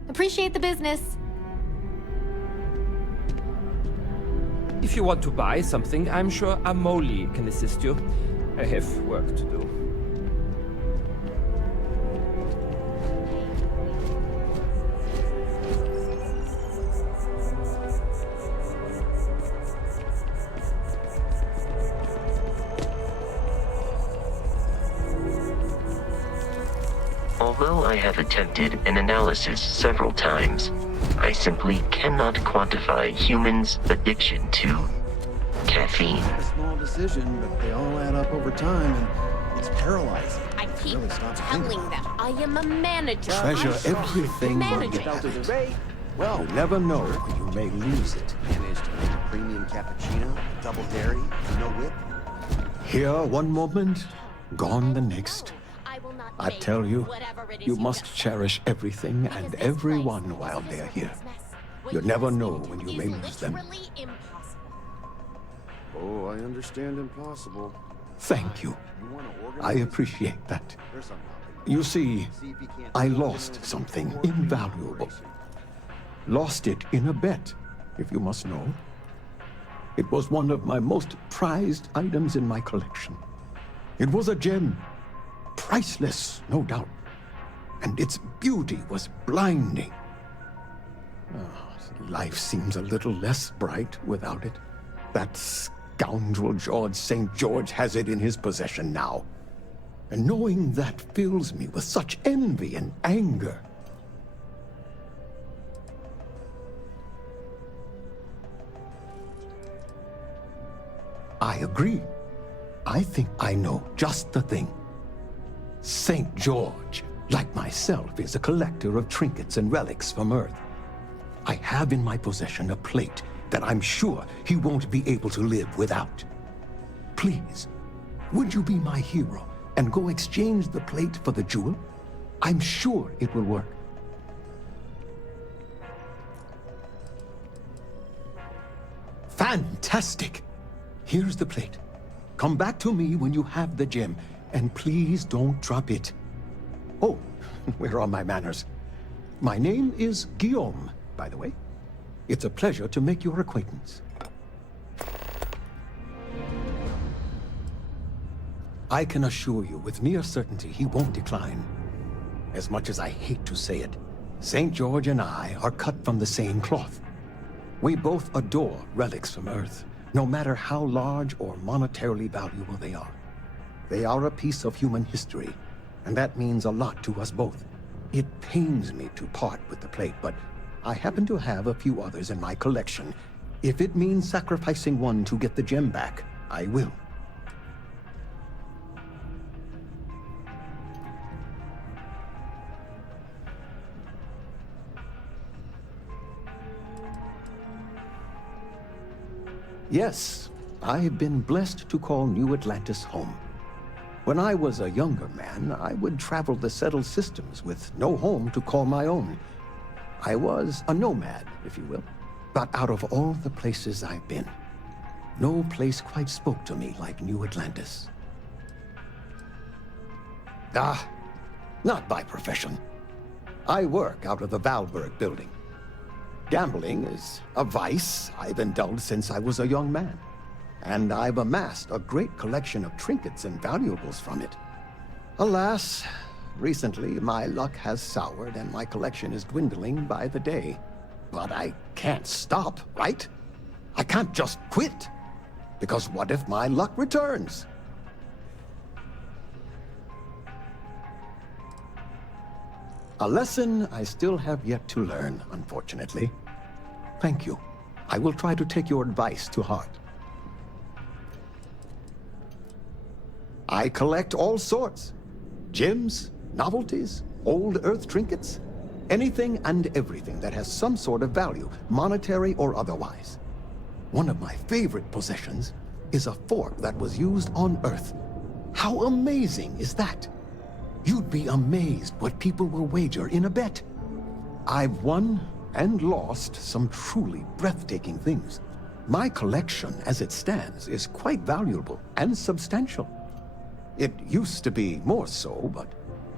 Appreciate the business. If you want to buy something, I'm sure Emoli can assist you. I have work to do. Although I have attempted an analysis several times, I simply cannot quantify humans' addiction to caffeine. A small decision, but they all add up over time, and it's paralyzing. I keep Really stop to think telling them I am a manager. Treasure everything manager. Well, You never know when you may lose it. Managed to make a premium cappuccino, a double dairy, and no whip. Here one moment, gone the next. I tell you, you must cherish everything and everyone while they're here. You never know when you may lose them. Oh, I understand impossible. Thank you. I appreciate that. You see, I lost something invaluable. Lost it in a bet, if you must know. It was one of my most prized items in my collection. It was a gem. Priceless, no doubt. And its beauty was blinding. Life seems a little less bright without it. That scoundrel George St. George has it in his possession now. And knowing that fills me with such envy and anger. I agree. I think I know just the thing. St. George, like myself, is a collector of trinkets and relics from Earth. I have in my possession a plate that I'm sure he won't be able to live without. Please, would you be my hero and go exchange the plate for the jewel? I'm sure it will work. Fantastic! Here's the plate. Come back to me when you have the gem, and please don't drop it. Oh, where are my manners? My name is Guillaume, by the way. It's a pleasure to make your acquaintance. I can assure you with near certainty he won't decline. As much as I hate to say it, St. George and I are cut from the same cloth. We both adore relics from Earth, no matter how large or monetarily valuable they are. They are a piece of human history, and that means a lot to us both. It pains me to part with the plate, but I happen to have a few others in my collection. If it means sacrificing one to get the gem back, I will. Yes, I've been blessed to call New Atlantis home. When I was a younger man, I would travel the settled systems with no home to call my own. I was a nomad, if you will. But out of all the places I've been, no place quite spoke to me like New Atlantis. Not by profession. I work out of the Valberg building. Gambling is a vice I've indulged since I was a young man, and I've amassed a great collection of trinkets and valuables from it. Alas, recently my luck has soured and my collection is dwindling by the day. But I can't stop, right? I can't just quit, because what if my luck returns? A lesson I still have yet to learn, unfortunately. Thank you. I will try to take your advice to heart. I collect all sorts. Gems, novelties, old Earth trinkets. Anything and everything that has some sort of value, monetary or otherwise. One of my favorite possessions is a fork that was used on Earth. How amazing is that? You'd be amazed what people will wager in a bet. I've won and lost some truly breathtaking things. My collection, as it stands, is quite valuable and substantial. It used to be more so, but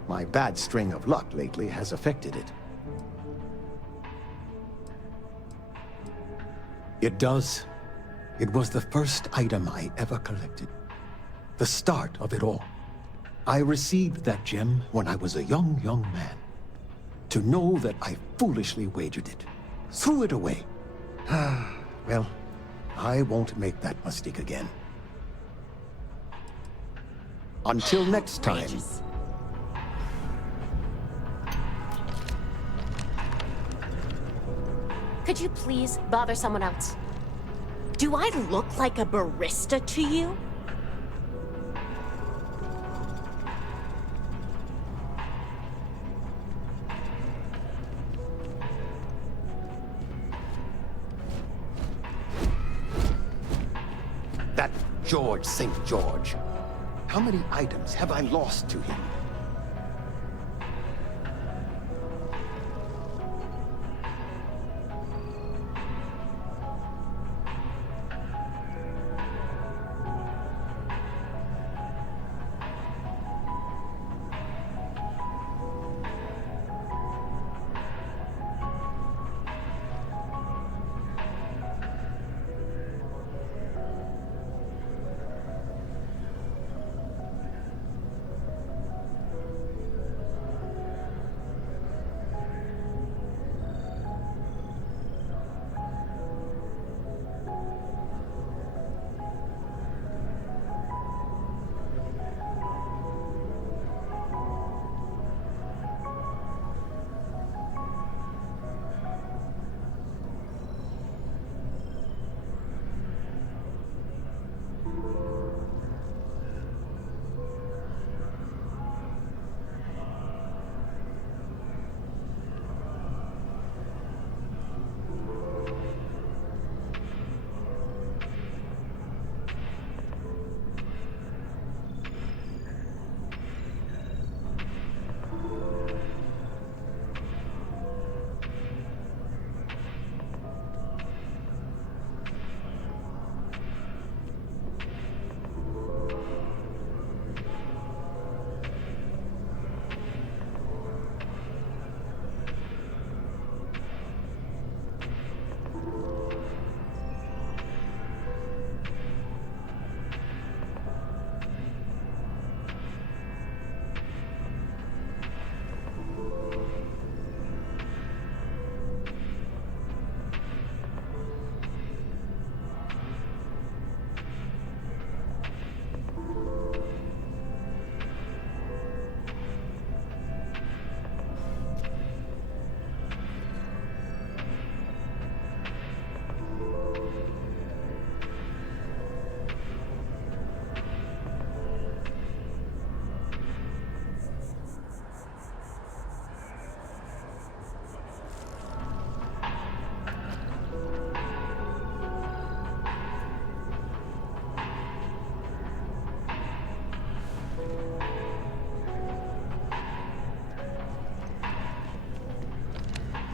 my bad string of luck lately has affected it. It does. It was the first item I ever collected. The start of it all. I received that gem when I was a young man. To know that I foolishly wagered it, threw it away. Well, I won't make that mistake again. Until next time. Could you please bother someone else? Do I look like a barista to you? That George St. George. How many items have I lost to him?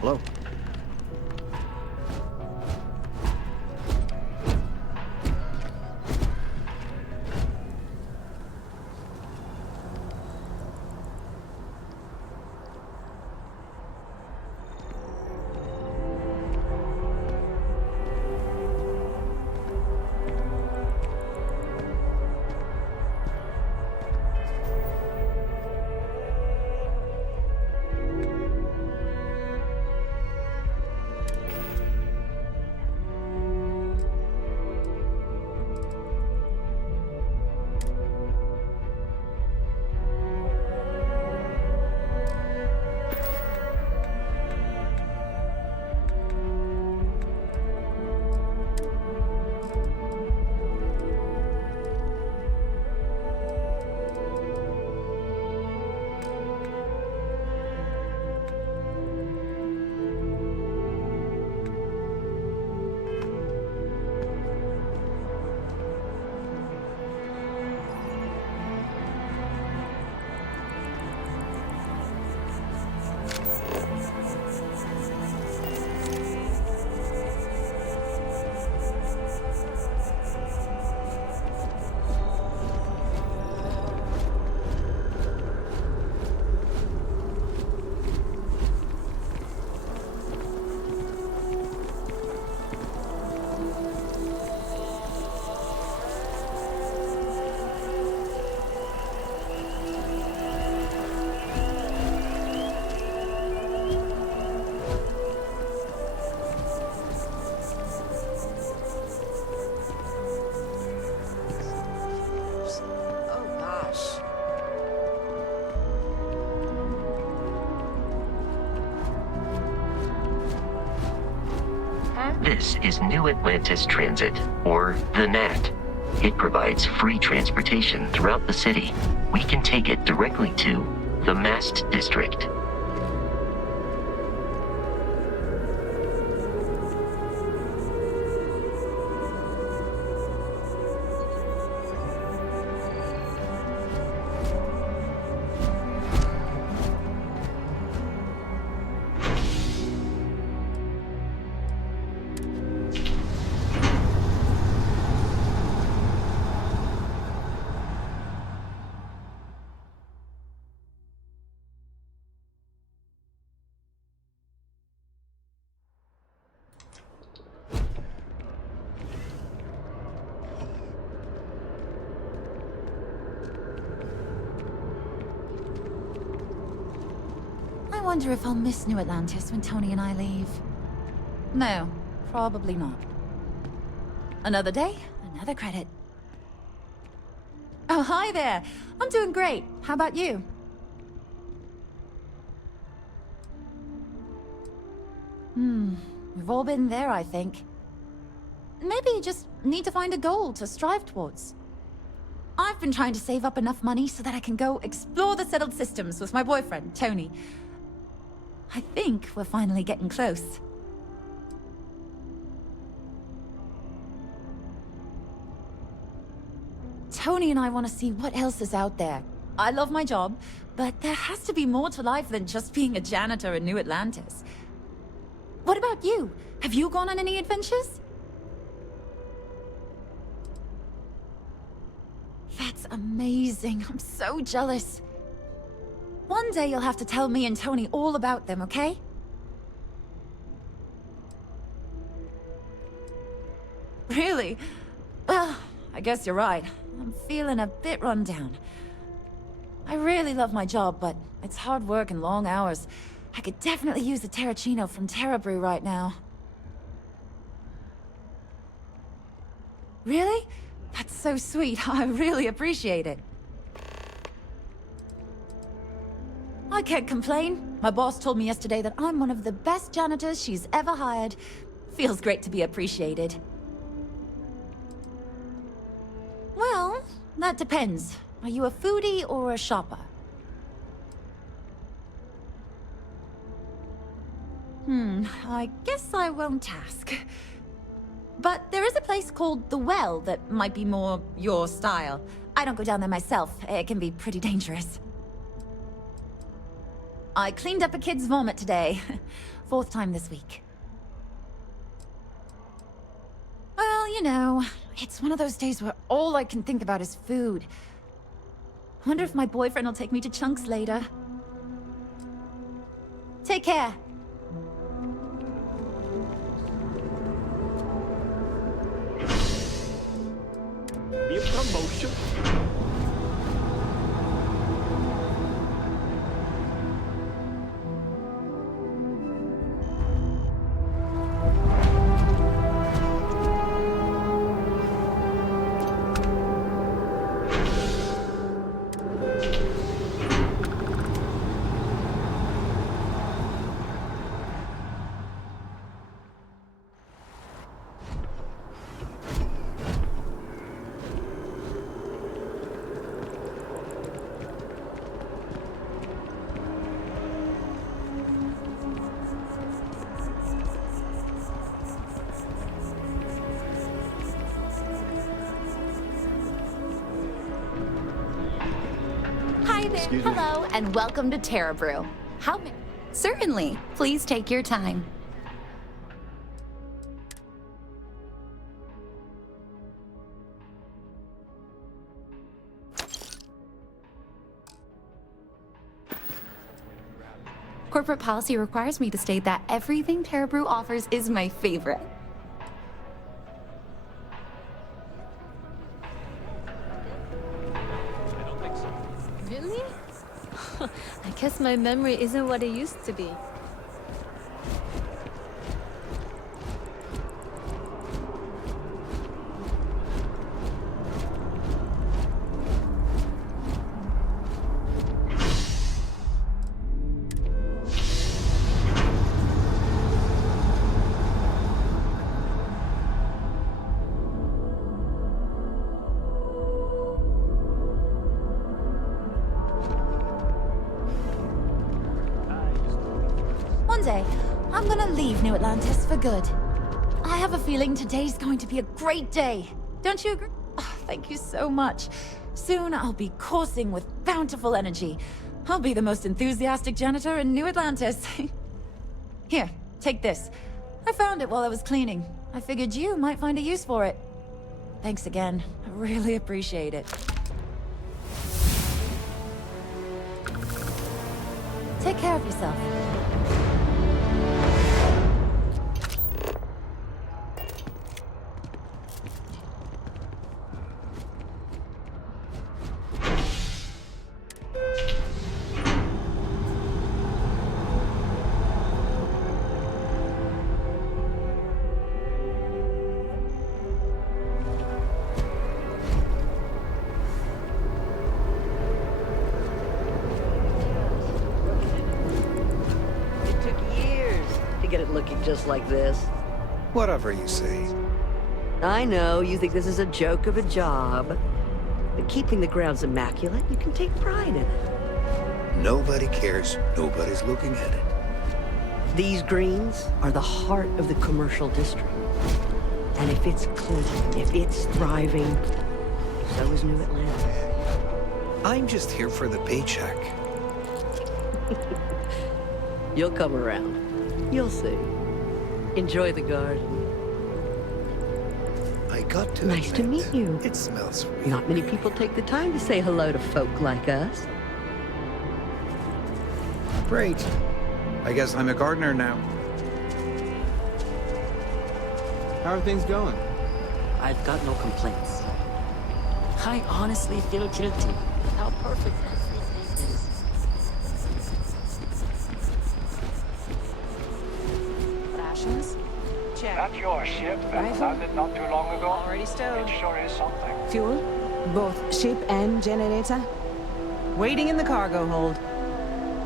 Hello? This is New Atlantis Transit, or the NAT. It provides free transportation throughout the city. We can take it directly to the Mast District. I wonder if I'll miss New Atlantis when Tony and I leave. No, probably not. Another day, another credit. Oh, hi there. I'm doing great. How about you? We've all been there, I think. Maybe you just need to find a goal to strive towards. I've been trying to save up enough money so that I can go explore the settled systems with my boyfriend, Tony. I think we're finally getting close. Tony and I want to see what else is out there. I love my job, but there has to be more to life than just being a janitor in New Atlantis. What about you? Have you gone on any adventures? That's amazing. I'm so jealous. One day you'll have to tell me and Tony all about them, okay? Really? Well, I guess you're right. I'm feeling a bit run down. I really love my job, but it's hard work and long hours. I could definitely use a Terracino from Terra Brew right now. Really? That's so sweet. I really appreciate it. I can't complain. My boss told me yesterday that I'm one of the best janitors she's ever hired. Feels great to be appreciated. Well, that depends. Are you a foodie or a shopper? I guess I won't ask. But there is a place called The Well that might be more your style. I don't go down there myself. It can be pretty dangerous. I cleaned up a kid's vomit today. 4th time this week. Well, you know, it's one of those days where all I can think about is food. Wonder if my boyfriend will take me to Chunks later. Take care. Be a promotion. Hi there. Excuse me? Hello, and welcome to Terra Brew. How may... Certainly. Please take your time. Corporate policy requires me to state that everything Terra Brew offers is my favorite. Really? I guess my memory isn't what it used to be. one day, I'm gonna leave New Atlantis for good. I have a feeling today's going to be a great day. Don't you agree? Oh, thank you so much. Soon I'll be coursing with bountiful energy. I'll be the most enthusiastic janitor in New Atlantis. Here, take this. I found it while I was cleaning. I figured you might find a use for it. Thanks again. I really appreciate it. Take care of yourself. Just like this. Whatever you say. I know you think this is a joke of a job, but keeping the grounds immaculate, you can take pride in it. Nobody cares. Nobody's looking at it. These greens are the heart of the commercial district. And if it's clean, if it's thriving, so is New Atlantis. I'm just here for the paycheck. You'll come around. You'll see. Enjoy the garden. I got to Nice to meet you. It smells really Not many people take the time to say hello to folk like us. great. I guess I'm a gardener now. How are things going? I've got no complaints. I honestly feel guilty with how perfect everything is. Rations? Check. That's your ship that Rifle? landed not too long ago. Already stowed. It sure is something. Fuel? Both ship and generator? Waiting in the cargo hold.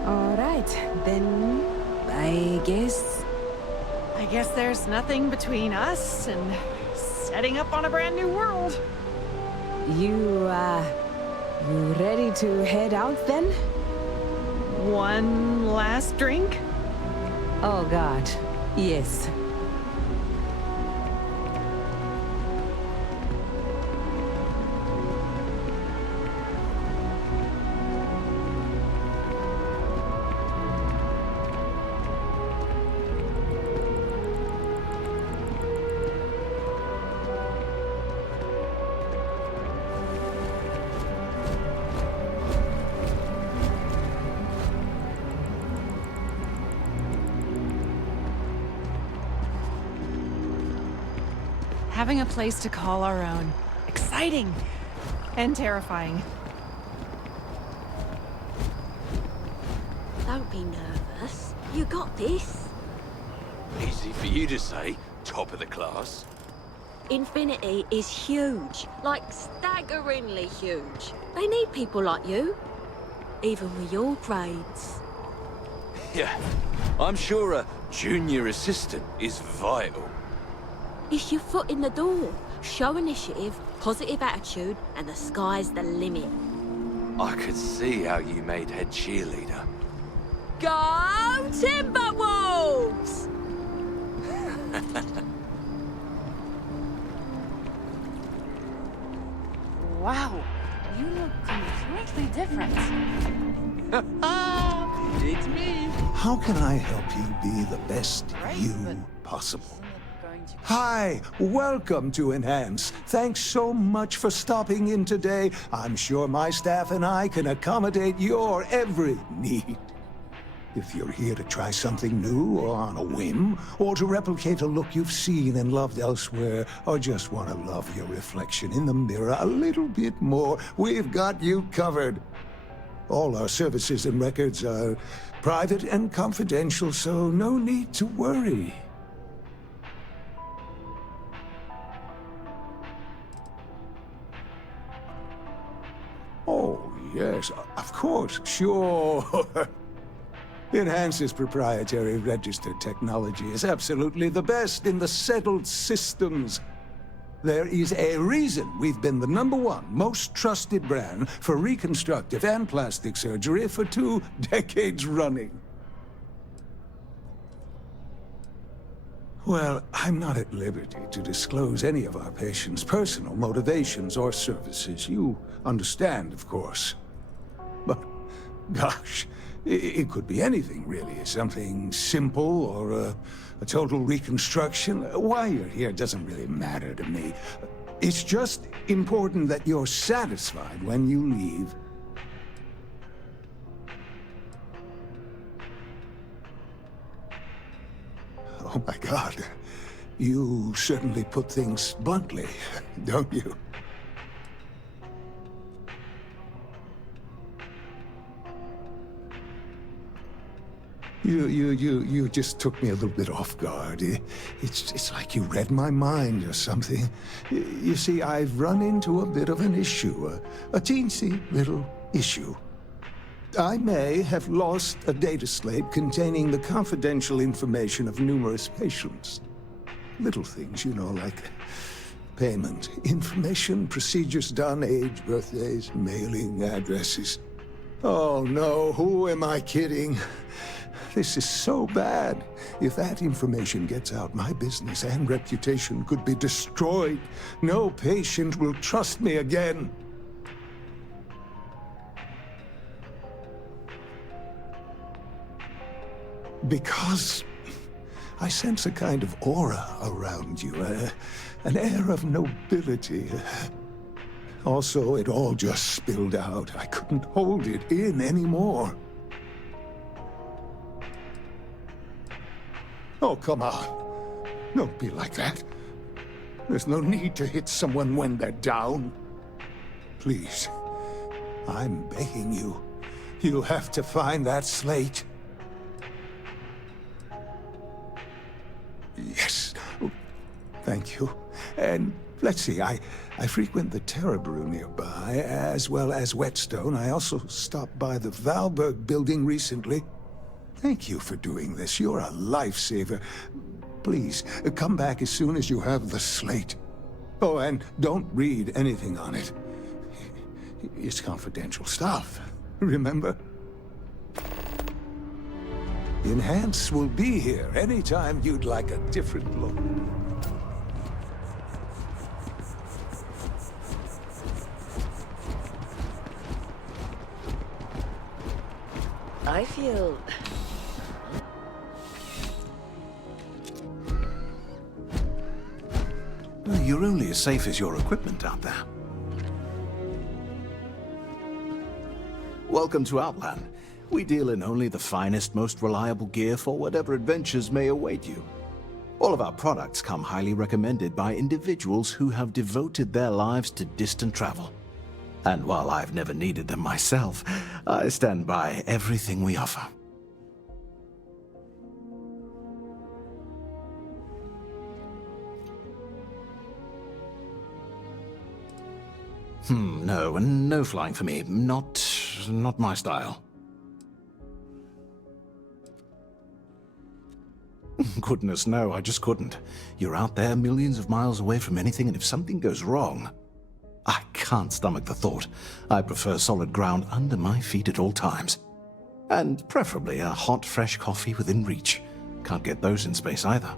All right, then I guess there's nothing between us and setting up on a brand new world. You ready to head out then? One last drink? Oh God, yes. Having a place to call our own. Exciting and terrifying. Don't be nervous. You got this. Easy for you to say, top of the class. Infinity is huge, like staggeringly huge. They need people like you, even with your grades. Yeah, I'm sure a junior assistant is vital. It's your foot in the door. Show initiative, positive attitude, and the sky's the limit. I could see how you made head cheerleader. Go Timberwolves! Wow, you look completely different. It's me. How can I help you be the best you possible? Hi, welcome to Enhance. Thanks so much for stopping in today. I'm sure my staff and I can accommodate your every need. If you're here to try something new or on a whim, or to replicate a look you've seen and loved elsewhere, or just want to love your reflection in the mirror a little bit more, we've got you covered. All our services and records are private and confidential, so no need to worry. Oh, yes, of course, sure. Enhance's proprietary registered technology is absolutely the best in the settled systems. There is a reason we've been the #1 most trusted brand for reconstructive and plastic surgery for 2 decades running. Well, I'm not at liberty to disclose any of our patients' personal motivations or services. You understand, of course. But, gosh, it could be anything, really. Something simple or a total reconstruction. Why you're here doesn't really matter to me. It's just important that you're satisfied when you leave. Oh my God. You certainly put things bluntly, don't you? You just took me a little bit off guard. It's like you read my mind or something. You see, I've run into a bit of an issue, a teensy little issue. I may have lost a data slate containing the confidential information of numerous patients. Little things, you know, like payment, information, procedures done, age, birthdays, mailing addresses. Oh no, who am I kidding? This is so bad. If that information gets out, my business and reputation could be destroyed. No patient will trust me again. Because I sense a kind of aura around you, an air of nobility. Also, it all just spilled out. I couldn't hold it in anymore. Oh, come on. Don't be like that. There's no need to hit someone when they're down. Please, I'm begging you. You have to find that slate. Yes. Thank you. And let's see, I frequent the Terebrew nearby, as well as Whetstone. I also stopped by the Valberg building recently. Thank you for doing this. You're a lifesaver. Please, come back as soon as you have the slate. Oh, and don't read anything on it. It's confidential stuff, remember? Enhance will be here anytime you'd like a different look. I feel... Well, you're only as safe as your equipment out there. Welcome to Outland. We deal in only the finest, most reliable gear for whatever adventures may await you. All of our products come highly recommended by individuals who have devoted their lives to distant travel. And while I've never needed them myself, I stand by everything we offer. No flying for me. Not my style. Goodness, no, I just couldn't. You're out there millions of miles away from anything, and if something goes wrong, I can't stomach the thought. I prefer solid ground under my feet at all times. And preferably a hot, fresh coffee within reach. Can't get those in space either.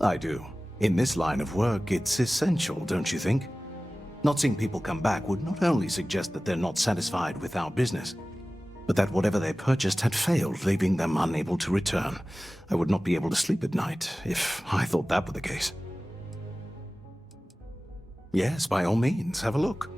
I do. In this line of work, it's essential, don't you think? Not seeing people come back would not only suggest that they're not satisfied with our business, but that whatever they purchased had failed, leaving them unable to return. I would not be able to sleep at night if I thought that were the case. Yes, by all means, have a look.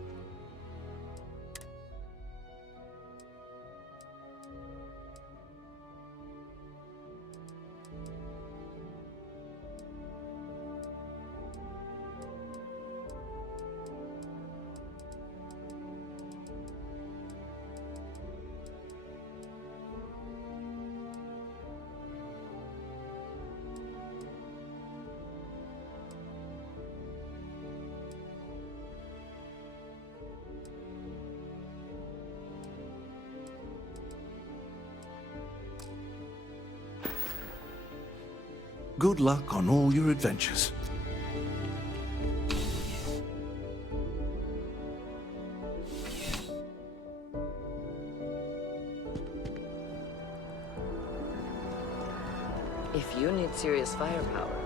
Good luck on all your adventures. If you need serious firepower,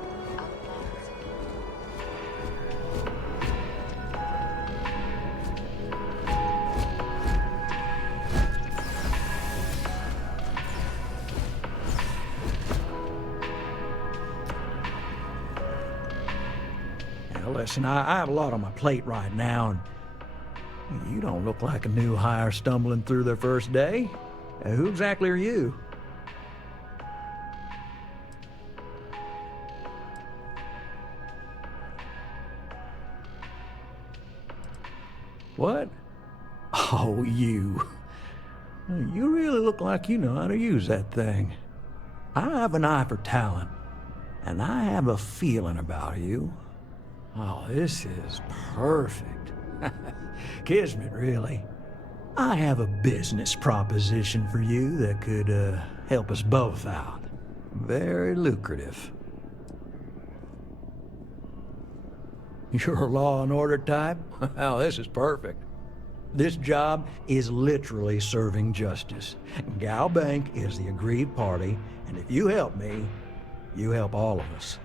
Now, listen, I have a lot on my plate right now, and you don't look like a new hire stumbling through their first day. Who exactly are you? What? Oh, you. You really look like you know how to use that thing. I have an eye for talent, and I have a feeling about you. Oh, this is perfect. Kismet, really. I have a business proposition for you that could help us both out. Very lucrative. You're a law and order type? Well, this is perfect. This job is literally serving justice. Gal Bank is the aggrieved party, and if you help me, you help all of us.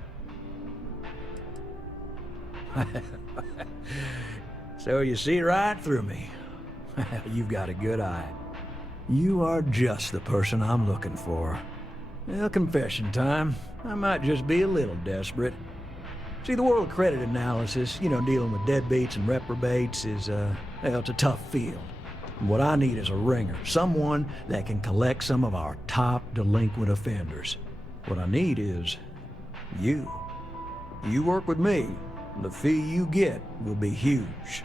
So you see right through me. You've got a good eye. You are just the person I'm looking for. Well, confession time. I might just be a little desperate. See, the world of credit analysis, dealing with deadbeats and reprobates is, it's a tough field. What I need is a ringer, someone that can collect some of our top delinquent offenders. What I need is you. You work with me, and the fee you get will be huge.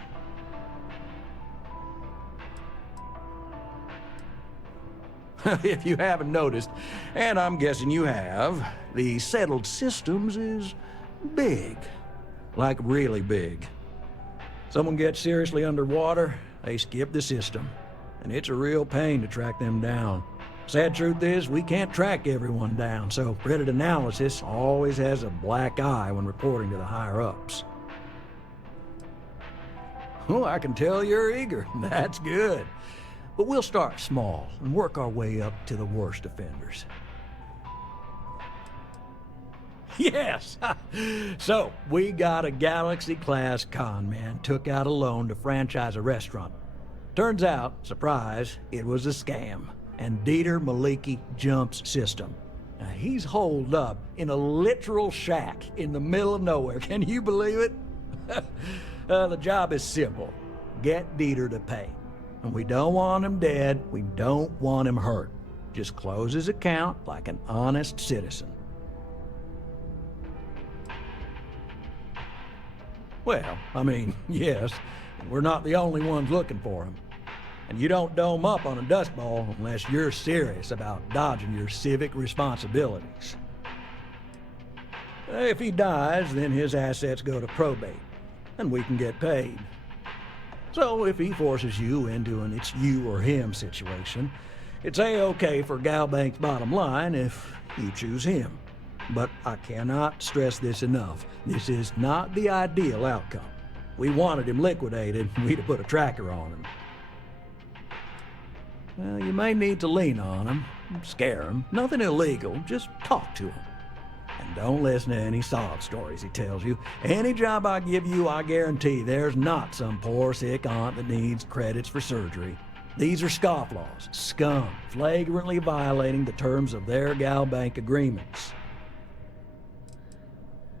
If you haven't noticed, and I'm guessing you have, the settled systems is big. Like really big. Someone gets seriously underwater, they skip the system. And it's a real pain to track them down. Sad truth is, we can't track everyone down, so credit analysis always has a black eye when reporting to the higher-ups. Oh, I can tell you're eager. That's good. But we'll start small and work our way up to the worst offenders. Yes! So, we got a Galaxy-class con man took out a loan to franchise a restaurant. Turns out, surprise, it was a scam. And Dieter Maliki jumps system. Now, he's holed up in a literal shack in the middle of nowhere. Can you believe it? The job is simple. Get Dieter to pay. And we don't want him dead, we don't want him hurt. Just close his account like an honest citizen. Well, I mean, yes, we're not the only ones looking for him. And you don't dome up on a dust ball unless you're serious about dodging your civic responsibilities. If he dies, then his assets go to probate, and we can get paid. So if he forces you into an it's you or him situation, it's A-okay for Galbank's bottom line if you choose him. But I cannot stress this enough. This is not the ideal outcome. We wanted him liquidated, we'd have put a tracker on him. Well, you may need to lean on him, scare him. Nothing illegal, just talk to him. And don't listen to any sob stories he tells you. Any job I give you, I guarantee there's not some poor sick aunt that needs credits for surgery. These are scofflaws, scum, flagrantly violating the terms of their Galbank agreements.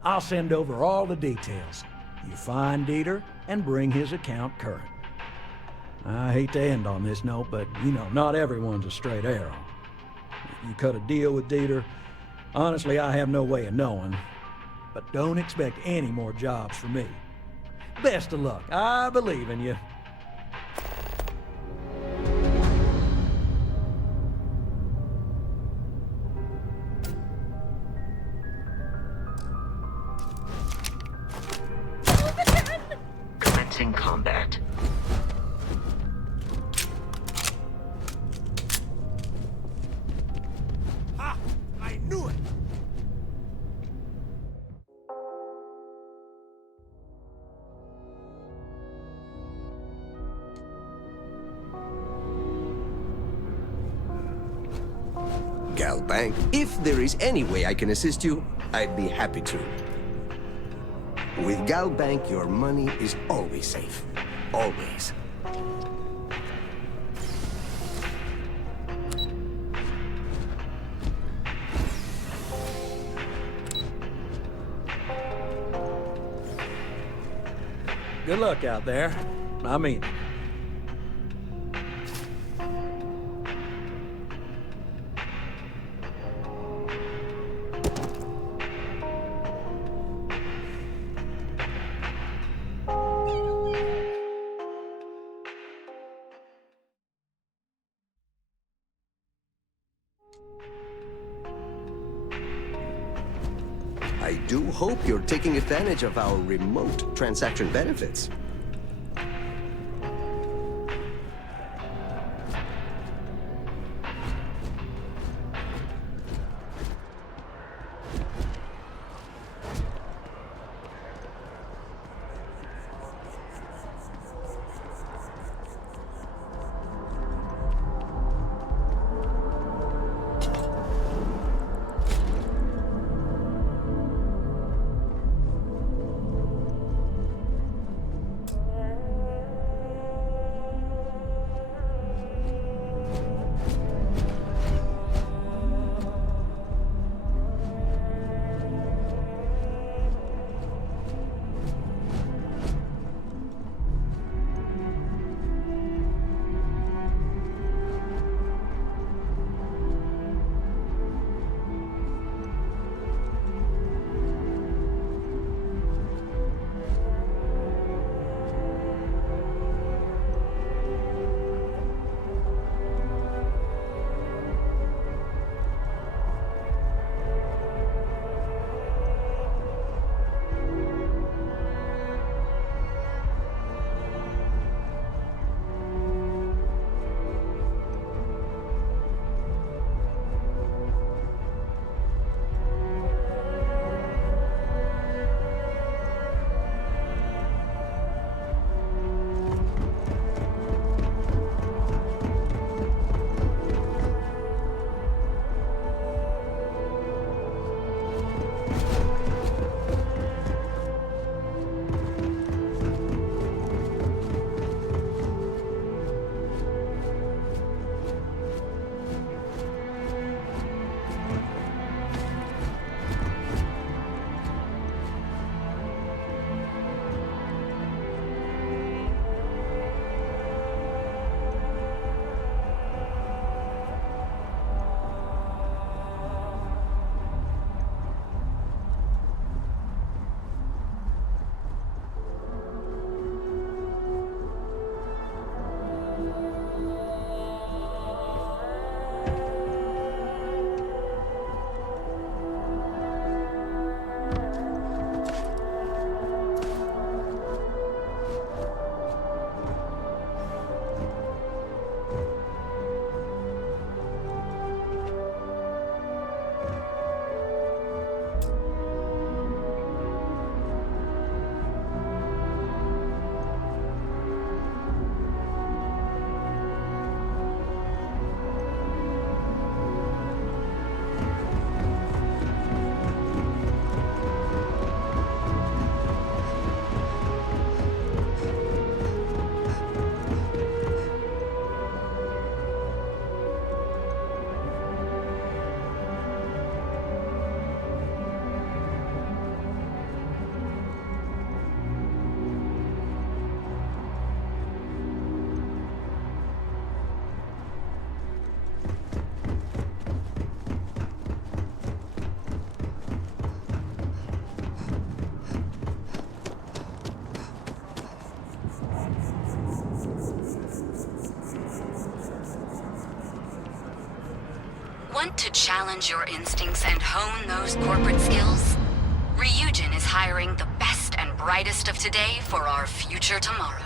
I'll send over all the details. You find Dieter and bring his account current. I hate to end on this note, but not everyone's a straight arrow. If you cut a deal with Dieter, honestly, I have no way of knowing. But don't expect any more jobs from me. Best of luck. I believe in you. Commencing combat. Ha! I knew it! Gal Bank. If there is any way I can assist you, I'd be happy to. With Gal Bank, your money is always safe. Always. Good luck out there. I mean it. I do hope you're taking advantage of our remote transaction benefits. Want to challenge your instincts and hone those corporate skills? Ryujin is hiring the best and brightest of today for our future tomorrow.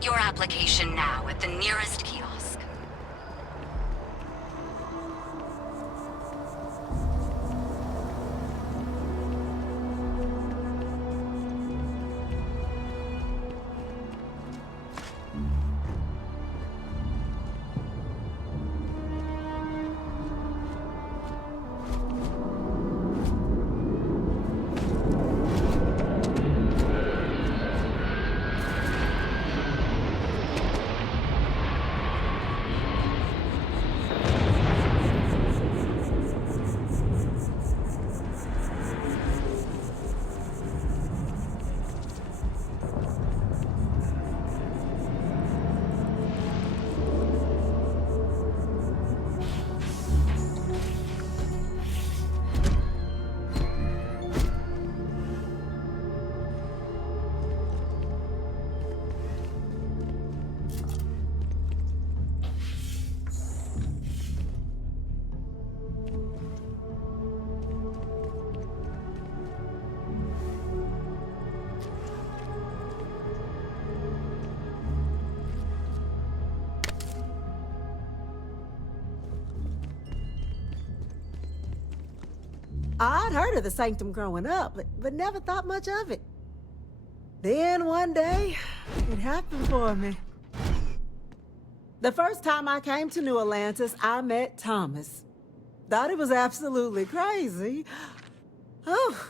Complete your application now at the nearest kiosk. I'd heard of the Sanctum growing up, but never thought much of it. Then one day, it happened for me. The first time I came to New Atlantis, I met Thomas. Thought it was absolutely crazy. Oh,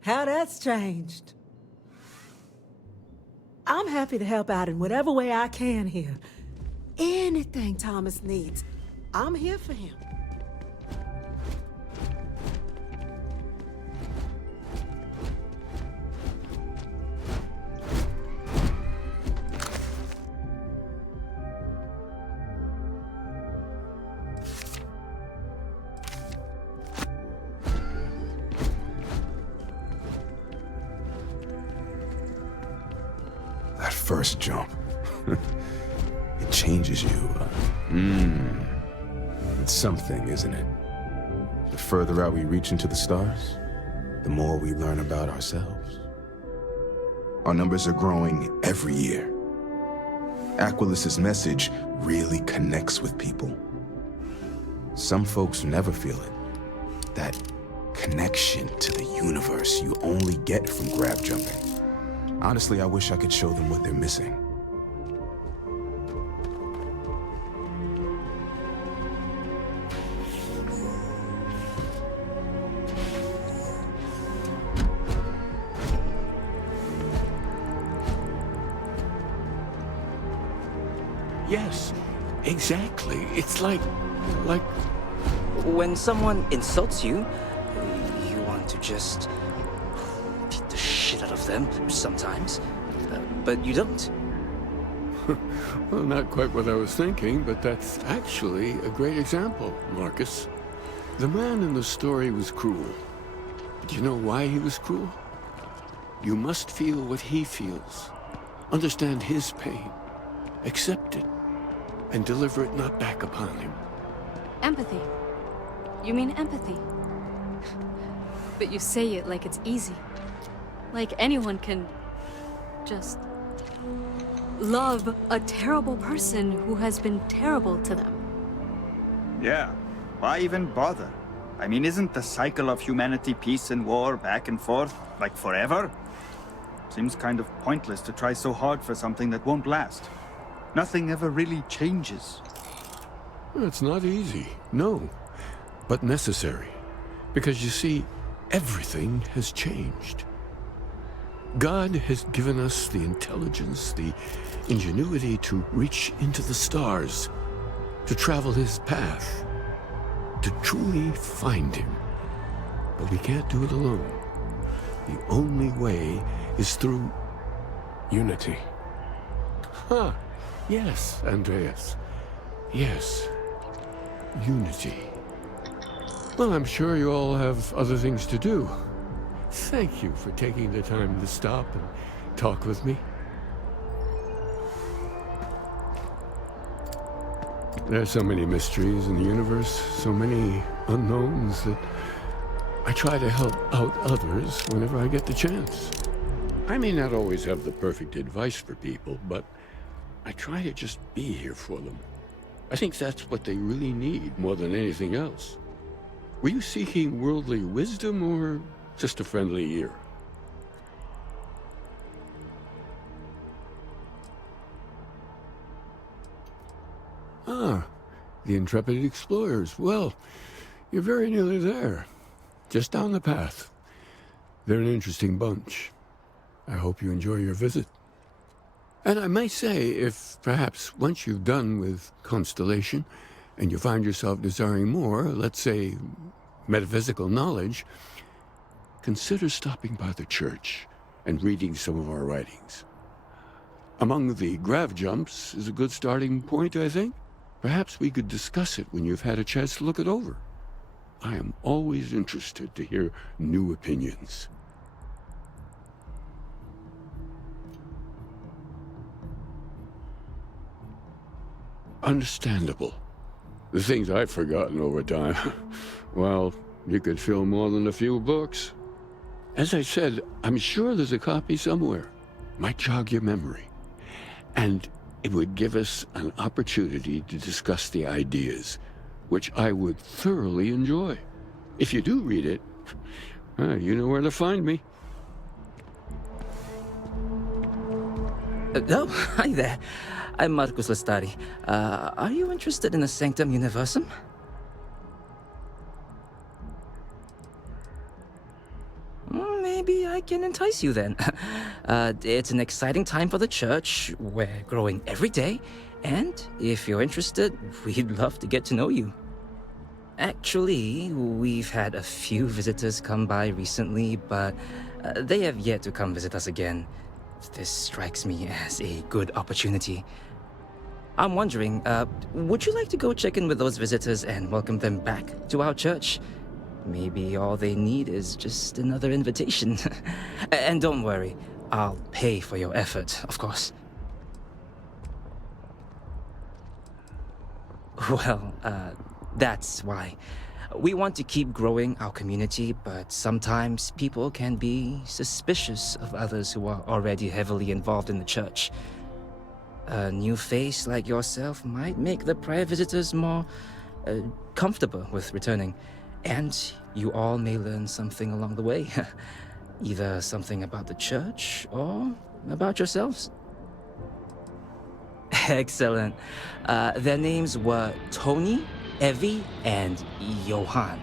how that's changed. I'm happy to help out in whatever way I can here. Anything Thomas needs, I'm here for him. That first jump. It changes you. It's something, isn't it? The further out we reach into the stars, the more we learn about ourselves. Our numbers are growing every year. Aquilis's message really connects with people. Some folks never feel it. That connection to the universe you only get from grab jumping. Honestly, I wish I could show them what they're missing. Yes, exactly. It's like... When someone insults you, you want to just beat the shit out of them sometimes, but you don't. Well, not quite what I was thinking, but that's actually a great example, Marcus. The man in the story was cruel. Do you know why he was cruel? You must feel what he feels, understand his pain, accept it, and deliver it not back upon him. Empathy. You mean empathy? But you say it like it's easy. Like anyone can just love a terrible person who has been terrible to them. Yeah, why even bother? I mean, isn't the cycle of humanity peace and war back and forth, like forever? Seems kind of pointless to try so hard for something that won't last. Nothing ever really changes. It's not easy, no, but necessary. Because you see, everything has changed. God has given us the intelligence, the ingenuity to reach into the stars, to travel his path, to truly find him. But we can't do it alone. The only way is through unity. Ha! Yes, Andreas. Yes. Unity. Well, I'm sure you all have other things to do. Thank you for taking the time to stop and talk with me. There's so many mysteries in the universe, so many unknowns that I try to help out others whenever I get the chance. I may not always have the perfect advice for people, but I try to just be here for them. I think that's what they really need more than anything else. Were you seeking worldly wisdom or just a friendly ear? Ah, the intrepid explorers. Well, you're very nearly there. Just down the path. They're an interesting bunch. I hope you enjoy your visit. And I might say, if perhaps once you've done with Constellation, and you find yourself desiring more, let's say, metaphysical knowledge, consider stopping by the church and reading some of our writings. Among the grav jumps is a good starting point, I think. Perhaps we could discuss it when you've had a chance to look it over. I am always interested to hear new opinions. Understandable. The things I've forgotten over time. Well, you could fill more than a few books. As I said, I'm sure there's a copy somewhere. Might jog your memory. And it would give us an opportunity to discuss the ideas, which I would thoroughly enjoy. If you do read it, you know where to find me. Oh, hi there. I'm Marcus Lestari. Are you interested in the Sanctum Universum? Maybe I can entice you then. It's an exciting time for the church. We're growing every day. And if you're interested, we'd love to get to know you. Actually, we've had a few visitors come by recently, but they have yet to come visit us again. This strikes me as a good opportunity. I'm wondering, would you like to go check in with those visitors and welcome them back to our church? Maybe all they need is just another invitation. And don't worry, I'll pay for your effort, of course. Well, that's why. We want to keep growing our community, but sometimes people can be suspicious of others who are already heavily involved in the church. A new face like yourself might make the prior visitors more comfortable with returning. And you all may learn something along the way. Either something about the church or about yourselves. Excellent. Their names were Tony, Evie, and Johan.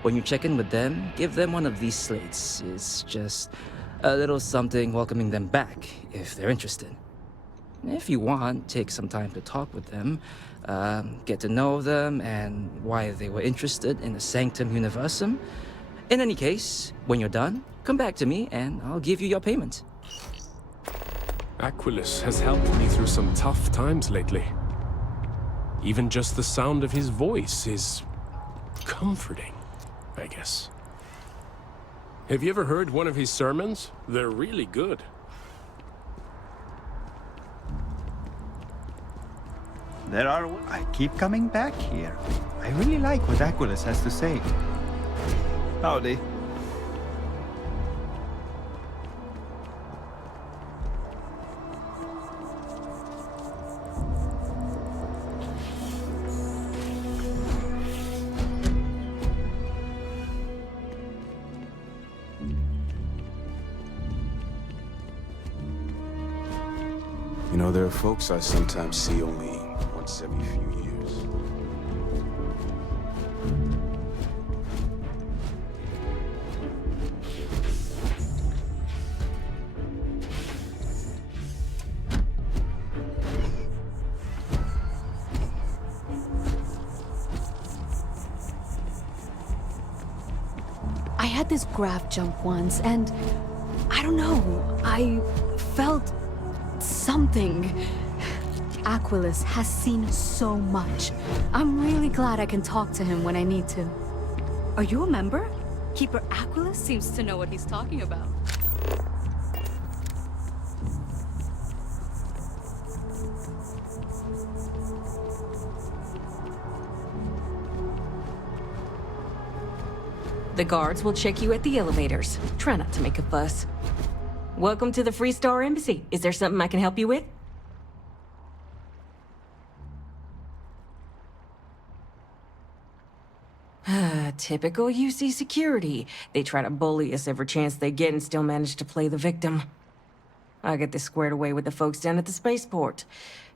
When you check in with them, give them one of these slates. It's just a little something welcoming them back, if they're interested. If you want, take some time to talk with them, get to know them and why they were interested in the Sanctum Universum. In any case, when you're done, come back to me and I'll give you your payment. Aquilus has helped me through some tough times lately. Even just the sound of his voice is comforting, I guess. Have you ever heard one of his sermons? They're really good. I keep coming back here. I really like what Aquilus has to say. Howdy. You know, there are folks I sometimes see only once every few years. I had this grav jump once, and I don't know, I felt something. Aquilus has seen so much. I'm really glad I can talk to him when I need to. Are you a member? Keeper Aquilus seems to know what he's talking about. The guards will check you at the elevators. Try not to make a fuss. Welcome to the Free Star Embassy. Is there something I can help you with? Typical UC security. They try to bully us every chance they get and still manage to play the victim. I'll get this squared away with the folks down at the spaceport.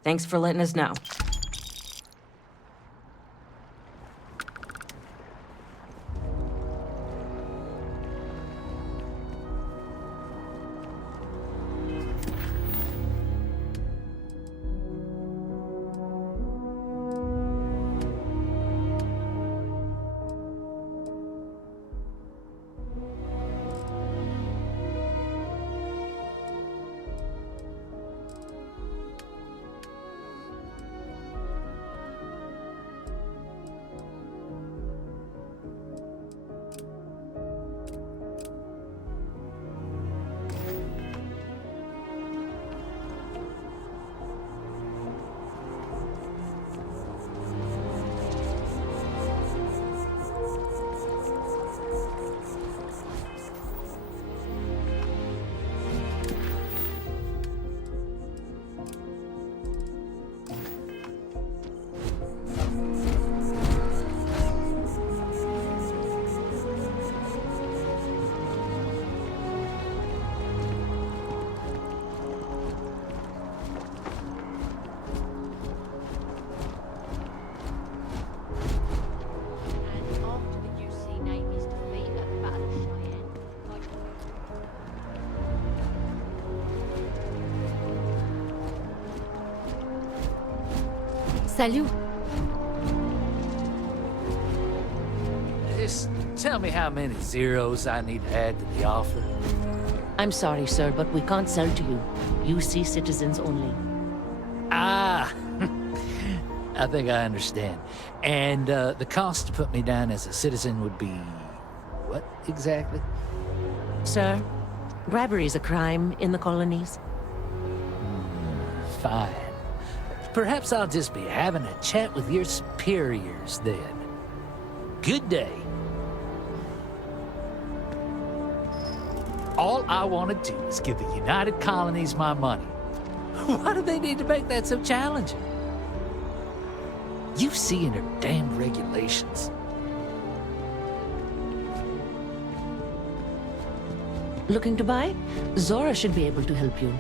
Thanks for letting us know. Salut. Just tell me how many zeros I need to add to the offer. I'm sorry, sir, but we can't sell to you. UC citizens only. Ah, I think I understand. And the cost to put me down as a citizen would be what exactly? Sir, bribery is a crime in the colonies. Fine. Perhaps I'll just be having a chat with your superiors then. Good day. All I want to do is give the United Colonies my money. Why do they need to make that so challenging? You see in her damned regulations. Looking to buy? Zora should be able to help you.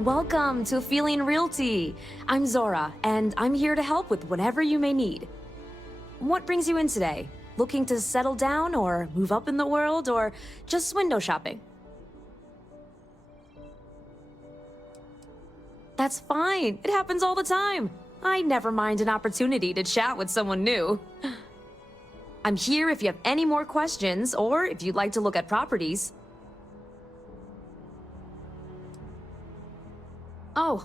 Welcome to Feeling Realty. I'm Zora, and I'm here to help with whatever you may need. What brings you in today? Looking to settle down or move up in the world or just window shopping? That's fine. It happens all the time. I never mind an opportunity to chat with someone new. I'm here if you have any more questions or if you'd like to look at properties. Oh,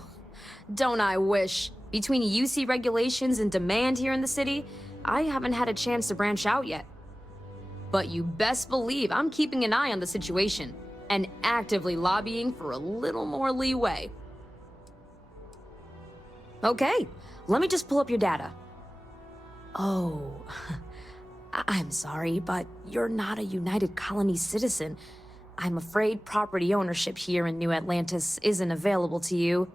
don't I wish. Between UC regulations and demand here in the city, I haven't had a chance to branch out yet. But you best believe I'm keeping an eye on the situation and actively lobbying for a little more leeway. Okay, let me just pull up your data. Oh, I'm sorry, but you're not a United Colonies citizen. I'm afraid property ownership here in New Atlantis isn't available to you.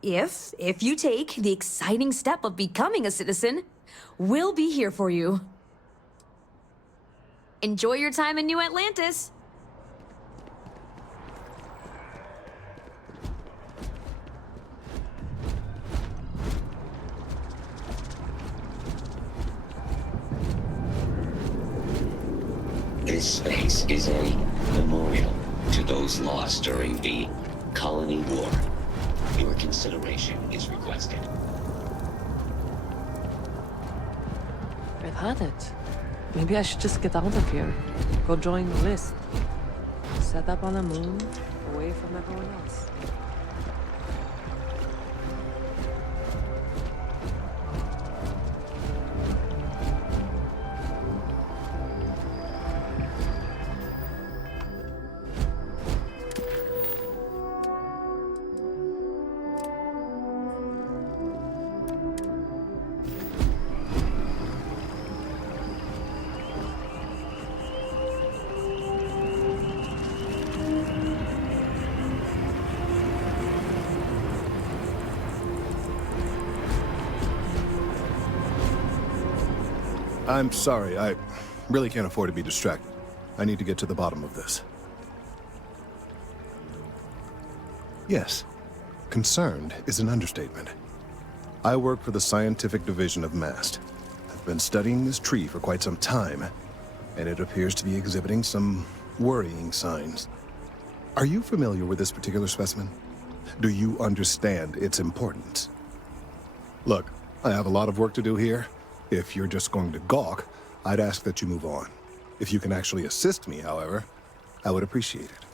If you take the exciting step of becoming a citizen, we'll be here for you. Enjoy your time in New Atlantis. This space is a memorial to those lost during the Colony War. Your consideration is requested. I've had it. Maybe I should just get out of here. Go join the list. Set up on the moon, away from everyone else. I'm sorry, I really can't afford to be distracted. I need to get to the bottom of this. Yes, concerned is an understatement. I work for the scientific division of MAST. I've been studying this tree for quite some time, and it appears to be exhibiting some worrying signs. Are you familiar with this particular specimen? Do you understand its importance? Look, I have a lot of work to do here. If you're just going to gawk, I'd ask that you move on. If you can actually assist me, however, I would appreciate it.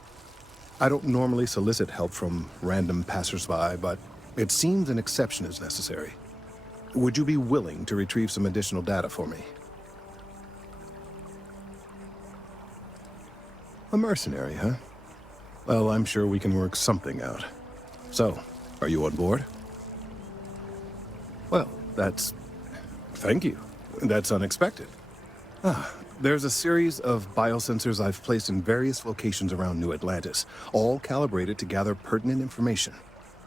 I don't normally solicit help from random passersby, but it seems an exception is necessary. Would you be willing to retrieve some additional data for me? A mercenary, huh? Well, I'm sure we can work something out. So, are you on board? Well, thank you. That's unexpected. There's a series of biosensors I've placed in various locations around New Atlantis, all calibrated to gather pertinent information.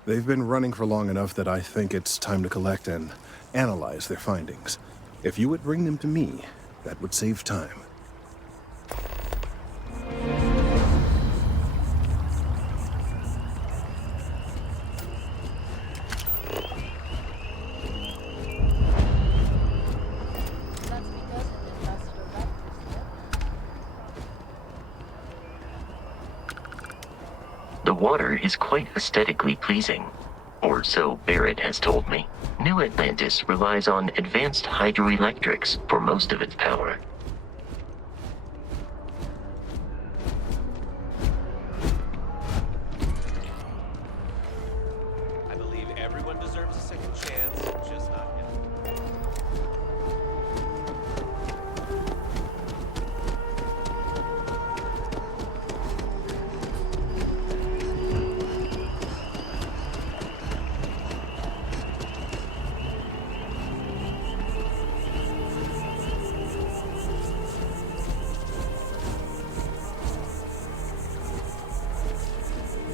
They've been running for long enough that I think it's time to collect and analyze their findings. If you would bring them to me, that would save time. The water is quite aesthetically pleasing, or so Barrett has told me. New Atlantis relies on advanced hydroelectrics for most of its power. I believe everyone deserves a second chance, just not him.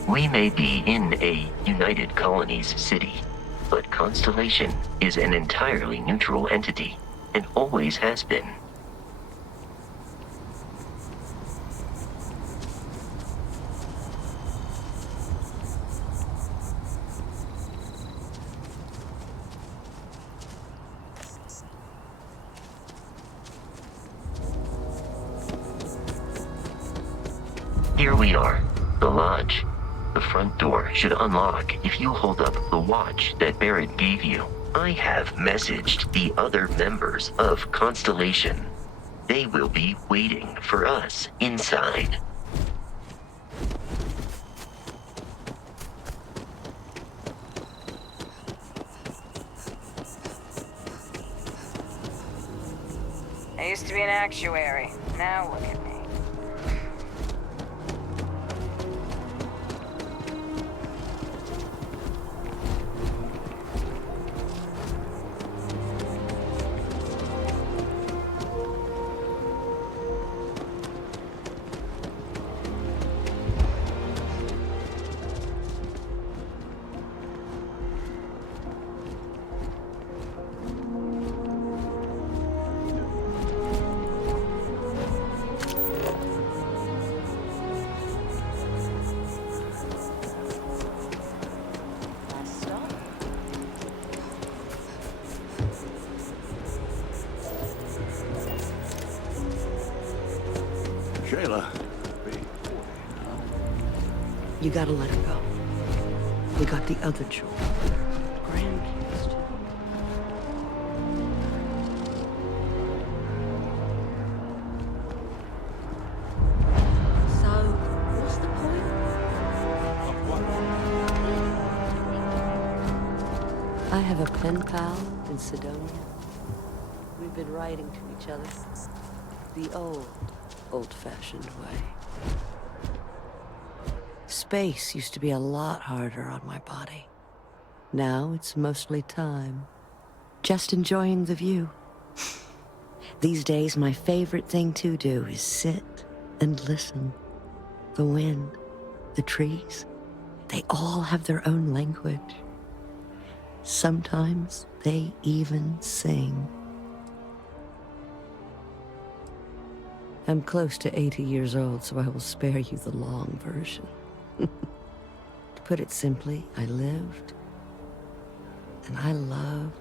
We may be in a United Colonies city, but Constellation is an entirely neutral entity, and always has been. Here we are, the lodge. The front door should unlock if you hold up the watch that Barrett gave you. I have messaged the other members of Constellation. They will be waiting for us inside. I used to be an actuary. Now look at me. Shayla. You gotta let her go. We got the other children. Grandkids, too. So, what's the point? I have a pen pal in Sidonia. We've been writing to each other the old-fashioned way. Space used to be a lot harder on my body. Now it's mostly time. Just enjoying the view. These days, my favorite thing to do is sit and listen. The wind, the trees, they all have their own language. Sometimes they even sing. I'm close to 80 years old, so I will spare you the long version. To put it simply, I lived, and I loved.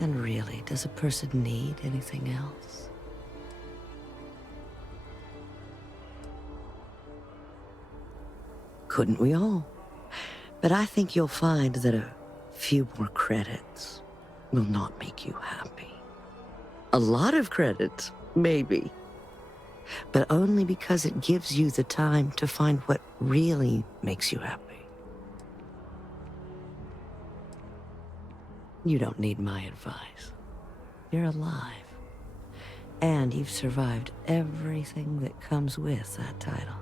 And really, does a person need anything else? Couldn't we all? But I think you'll find that a few more credits will not make you happy. A lot of credits, maybe. But only because it gives you the time to find what really makes you happy. You don't need my advice. You're alive. And you've survived everything that comes with that title.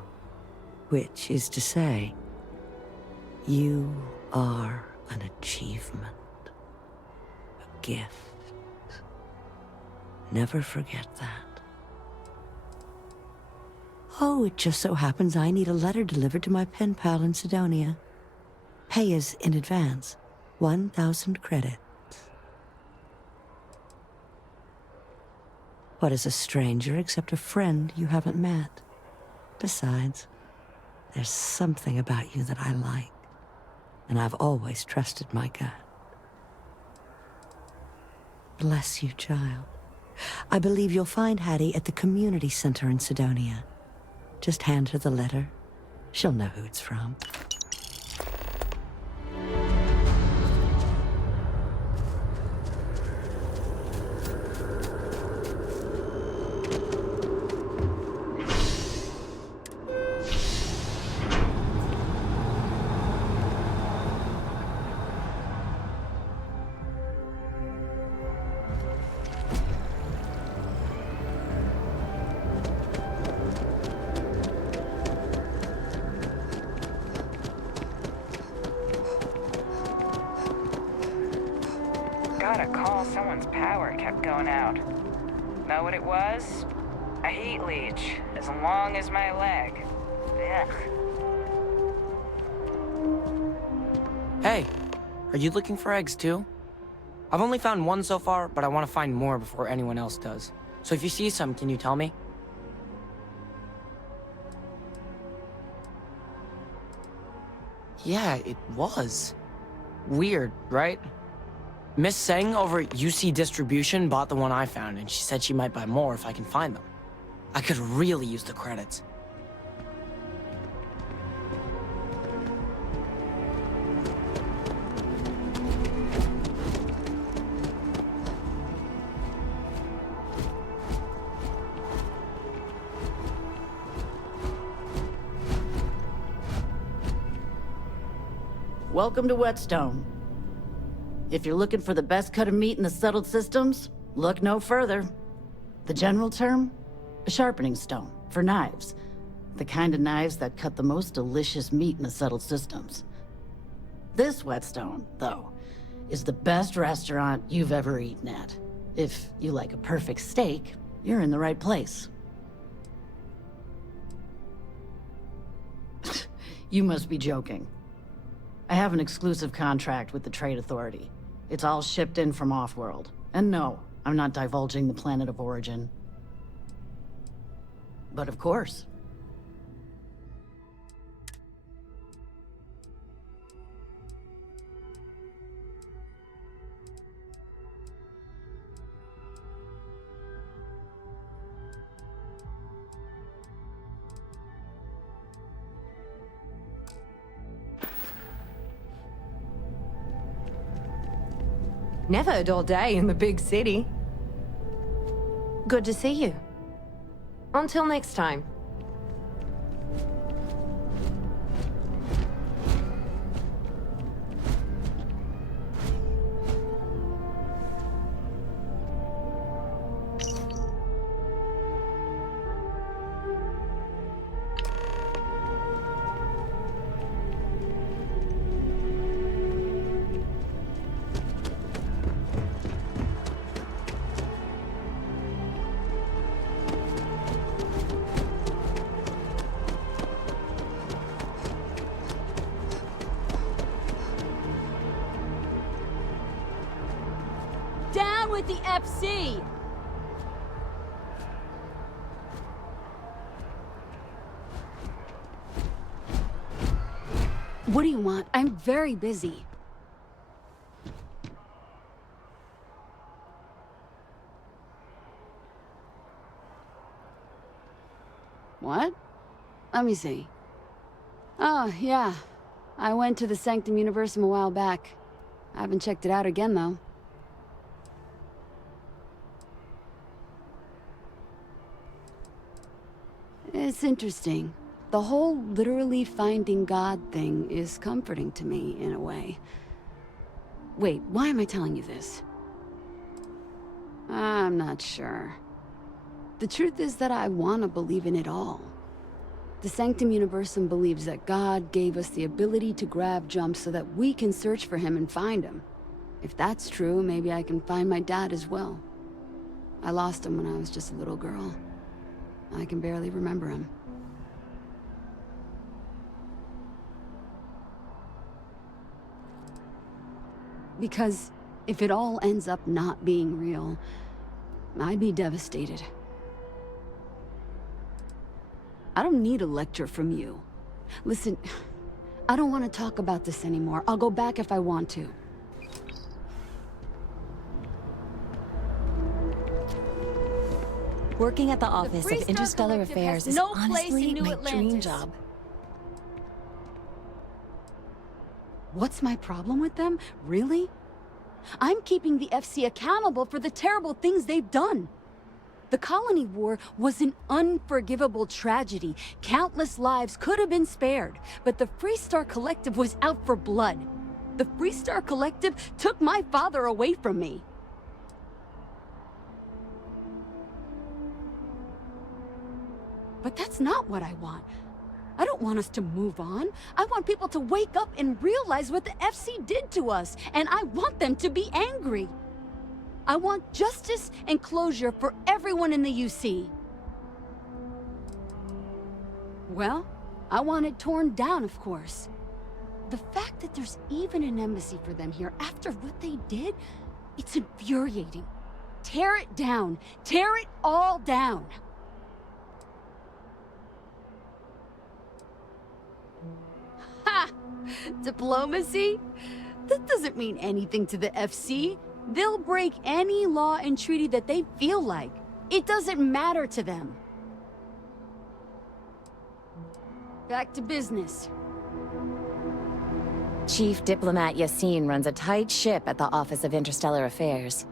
Which is to say, you are an achievement. A gift. Never forget that. Oh, it just so happens I need a letter delivered to my pen pal in Sidonia. Pay is in advance. 1,000 credits. What is a stranger except a friend you haven't met? Besides, there's something about you that I like, and I've always trusted my gut. Bless you, child. I believe you'll find Hattie at the community center in Sidonia. Just hand her the letter. She'll know who it's from. Got a call someone's power kept going out. Know what it was? A heat leech, as long as my leg. Ugh. Hey, are you looking for eggs too? I've only found one so far, but I want to find more before anyone else does. So if you see some, can you tell me? Yeah, it was. Weird, right? Miss Seng over at UC Distribution bought the one I found, and she said she might buy more if I can find them. I could really use the credits. Welcome to Whetstone. If you're looking for the best cut of meat in the settled systems, look no further. The general term? A sharpening stone for knives. The kind of knives that cut the most delicious meat in the settled systems. This Whetstone, though, is the best restaurant you've ever eaten at. If you like a perfect steak, you're in the right place. You must be joking. I have an exclusive contract with the Trade Authority. It's all shipped in from off-world. And no, I'm not divulging the planet of origin. But of course. Never a dull day in the big city. Good to see you. Until next time. Down with the FC! What do you want? I'm very busy. What? Let me see. Oh, yeah. I went to the Sanctum Universum a while back. I haven't checked it out again, though. It's interesting. The whole literally finding God thing is comforting to me, in a way. Wait, why am I telling you this? I'm not sure. The truth is that I want to believe in it all. The Sanctum Universum believes that God gave us the ability to grab jumps so that we can search for him and find him. If that's true, maybe I can find my dad as well. I lost him when I was just a little girl. I can barely remember him. Because if it all ends up not being real, I'd be devastated. I don't need a lecture from you. Listen, I don't want to talk about this anymore. I'll go back if I want to. Working at the Office of Interstellar Affairs is no place honestly in New my dream Atlantis. job. What's my problem with them? Really? I'm keeping the FC accountable for the terrible things they've done. The Colony War was an unforgivable tragedy. Countless lives could have been spared, but the Freestar Collective was out for blood. The Freestar Collective took my father away from me. But that's not what I want. I don't want us to move on. I want people to wake up and realize what the FC did to us, and I want them to be angry. I want justice and closure for everyone in the UC. Well, I want it torn down, of course. The fact that there's even an embassy for them here after what they did, it's infuriating. Tear it down. Tear it all down. Ha! Diplomacy? That doesn't mean anything to the FC. They'll break any law and treaty that they feel like. It doesn't matter to them. Back to business. Chief Diplomat Yassine runs a tight ship at the Office of Interstellar Affairs.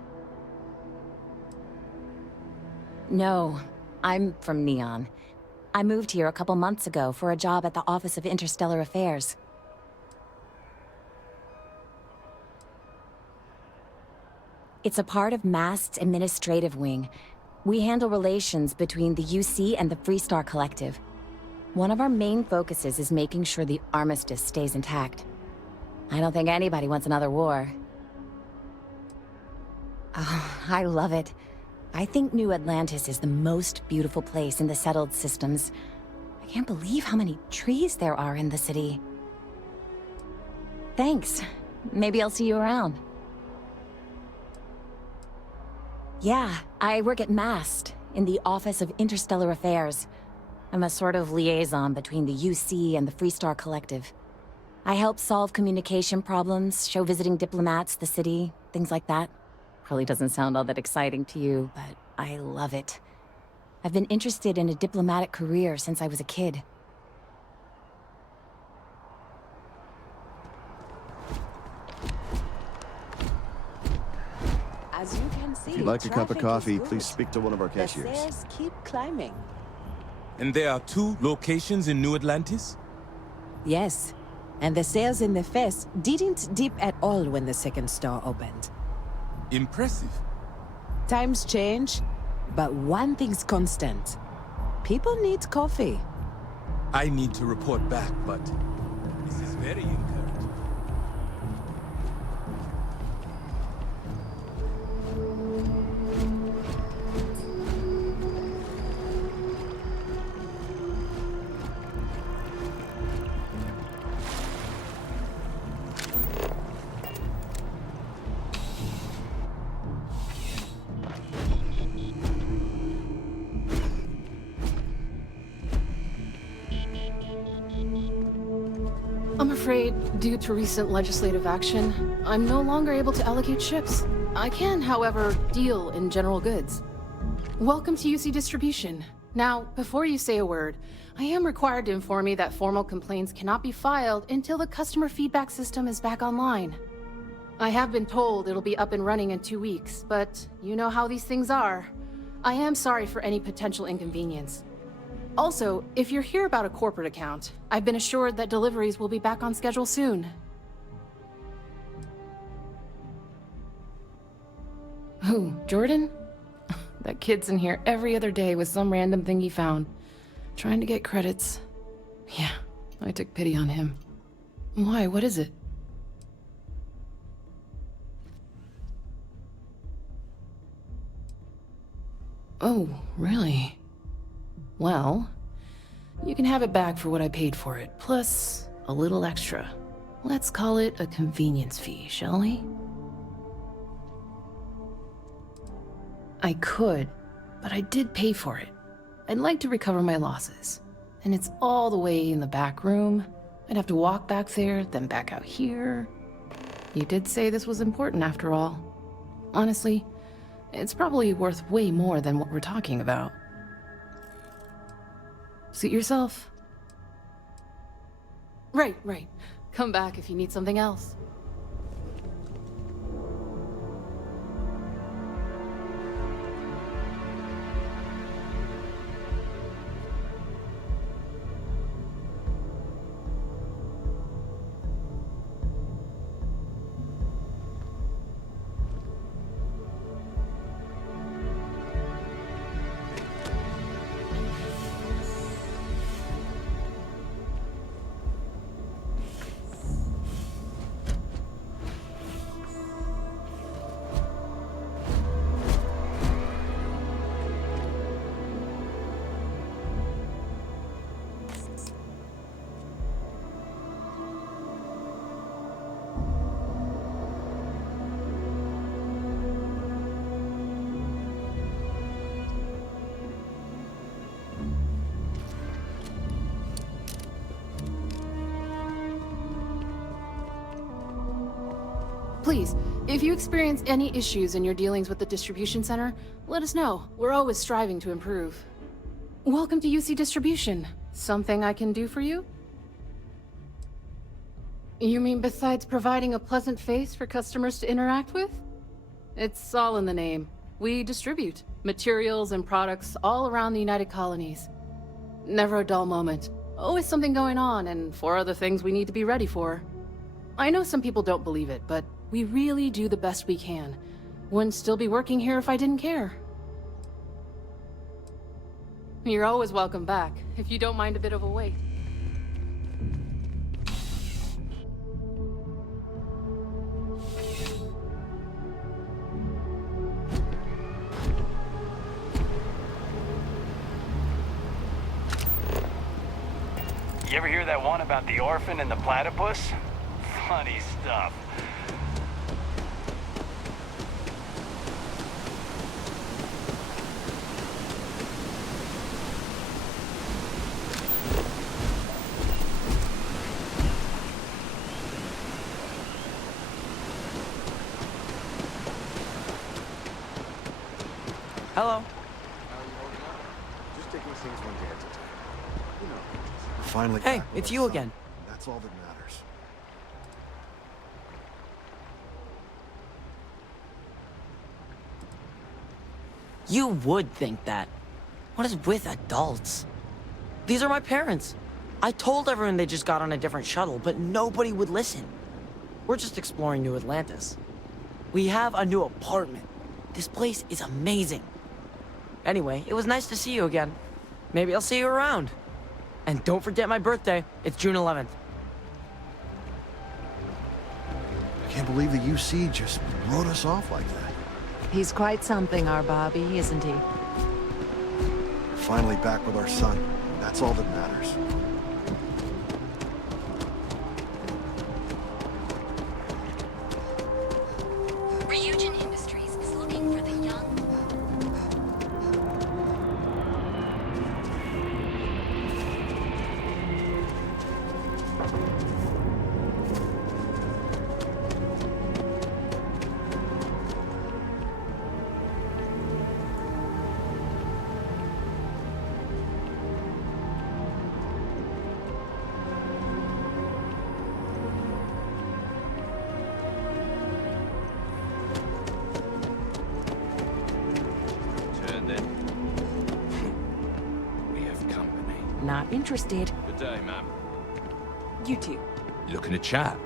No, I'm from Neon. I moved here a couple months ago for a job at the Office of Interstellar Affairs. It's a part of MAST's administrative wing. We handle relations between the UC and the Freestar Collective. One of our main focuses is making sure the armistice stays intact. I don't think anybody wants another war. Oh, I love it. I think New Atlantis is the most beautiful place in the settled systems. I can't believe how many trees there are in the city. Thanks. Maybe I'll see you around. Yeah, I work at MAST, in the Office of Interstellar Affairs. I'm a sort of liaison between the UC and the Freestar Collective. I help solve communication problems, show visiting diplomats the city, things like that. Probably doesn't sound all that exciting to you, but I love it. I've been interested in a diplomatic career since I was a kid. As you can see, If you'd like a cup of traffic coffee, is good. please speak to one of our The cashiers. sales keep climbing. And there are 2 locations in New Atlantis? Yes, and the sales in the fest didn't dip at all when the second store opened. Impressive. Times change, but one thing's constant. People need coffee. I need to report back, but this is very encouraging. I'm afraid, due to recent legislative action, I'm no longer able to allocate ships. I can, however, deal in general goods. Welcome to UC Distribution. Now, before you say a word, I am required to inform you that formal complaints cannot be filed until the customer feedback system is back online. I have been told it'll be up and running in 2 weeks, but you know how these things are. I am sorry for any potential inconvenience. Also, if you're here about a corporate account, I've been assured that deliveries will be back on schedule soon. Who, Jordan? That kid's in here every other day with some random thing he found, trying to get credits. Yeah, I took pity on him. Why, what is it? Oh, really? Well, you can have it back for what I paid for it, plus a little extra. Let's call it a convenience fee, shall we? I could, but I did pay for it. I'd like to recover my losses. And it's all the way in the back room. I'd have to walk back there, then back out here. You did say this was important after all. Honestly, it's probably worth way more than what we're talking about. Suit yourself. Right. Come back if you need something else. Please, if you experience any issues in your dealings with the distribution center, let us know. We're always striving to improve. Welcome to UC Distribution. Something I can do for you? You mean besides providing a pleasant face for customers to interact with? It's all in the name. We distribute materials and products all around the United Colonies. Never a dull moment. Always something going on and 4 other things we need to be ready for. I know some people don't believe it, but we really do the best we can. Wouldn't still be working here if I didn't care. You're always welcome back, if you don't mind a bit of a wait. You ever hear that one about the orphan and the platypus? Funny stuff. Hello. Just taking things one day at a time. You know, we're finally Hey, back with it's our you son. again. That's all that matters. You would think that. What is with adults? These are my parents. I told everyone they just got on a different shuttle, but nobody would listen. We're just exploring New Atlantis. We have a new apartment. This place is amazing. Anyway, it was nice to see you again. Maybe I'll see you around. And don't forget my birthday. It's June 11th. I can't believe the UC just wrote us off like that. He's quite something, our Bobby, isn't he? We're finally back with our son. That's all that matters. Ryujin Industries is looking for the young... not interested. Good day, ma'am. You too. Looking to chat?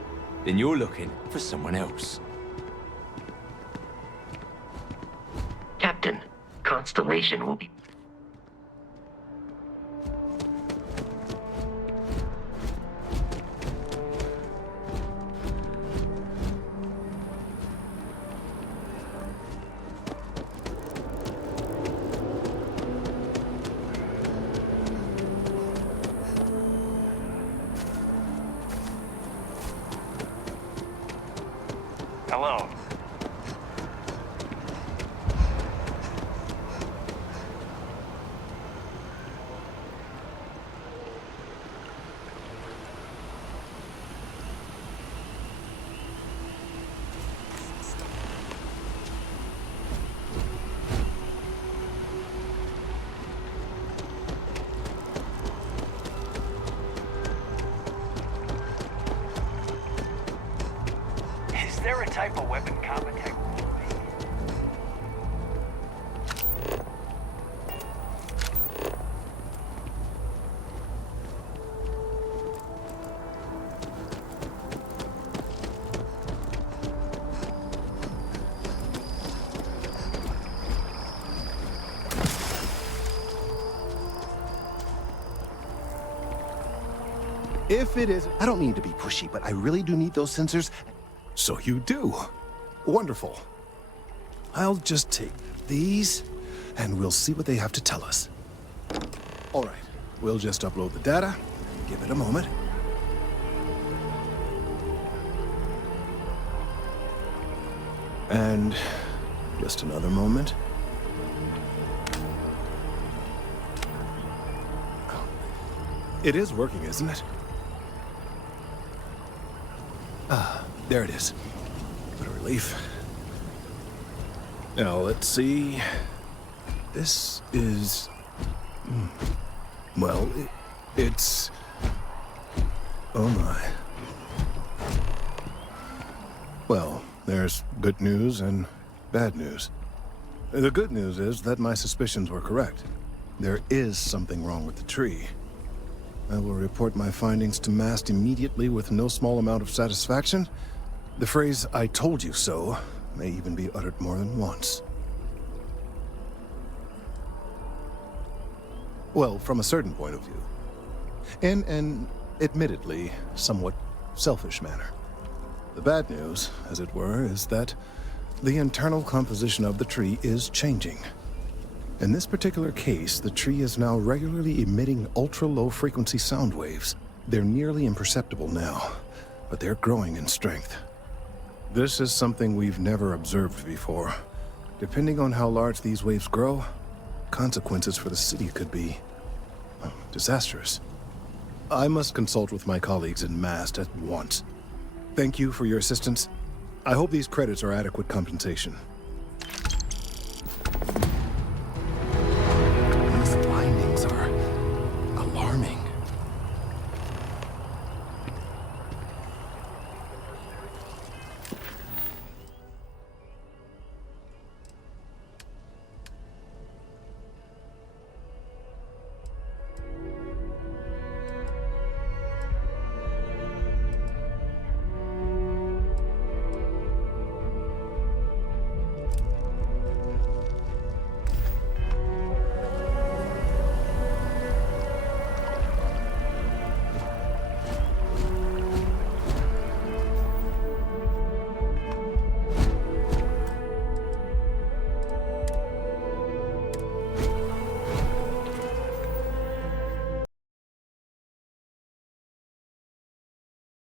Then you're looking for someone else. Captain, Constellation will be... Hello. Is there a type of weapon competent? If it is... I don't mean to be pushy, but I really do need those sensors. So you do. Wonderful. I'll just take these, and we'll see what they have to tell us. All right, we'll just upload the data. Give it a moment. And just another moment. It is working, isn't it? Ah, there it is. What a relief. Now, let's see. This is... Well, it's... Oh my. Well, there's good news and bad news. The good news is that my suspicions were correct. There is something wrong with the tree. I will report my findings to Mast immediately with no small amount of satisfaction. The phrase, "I told you so," may even be uttered more than once. Well, from a certain point of view. In an, admittedly, somewhat selfish manner. The bad news, as it were, is that the internal composition of the tree is changing. In this particular case, the tree is now regularly emitting ultra-low frequency sound waves. They're nearly imperceptible now, but they're growing in strength. This is something we've never observed before. Depending on how large these waves grow, consequences for the city could be disastrous. I must consult with my colleagues in Mast at once. Thank you for your assistance. I hope these credits are adequate compensation.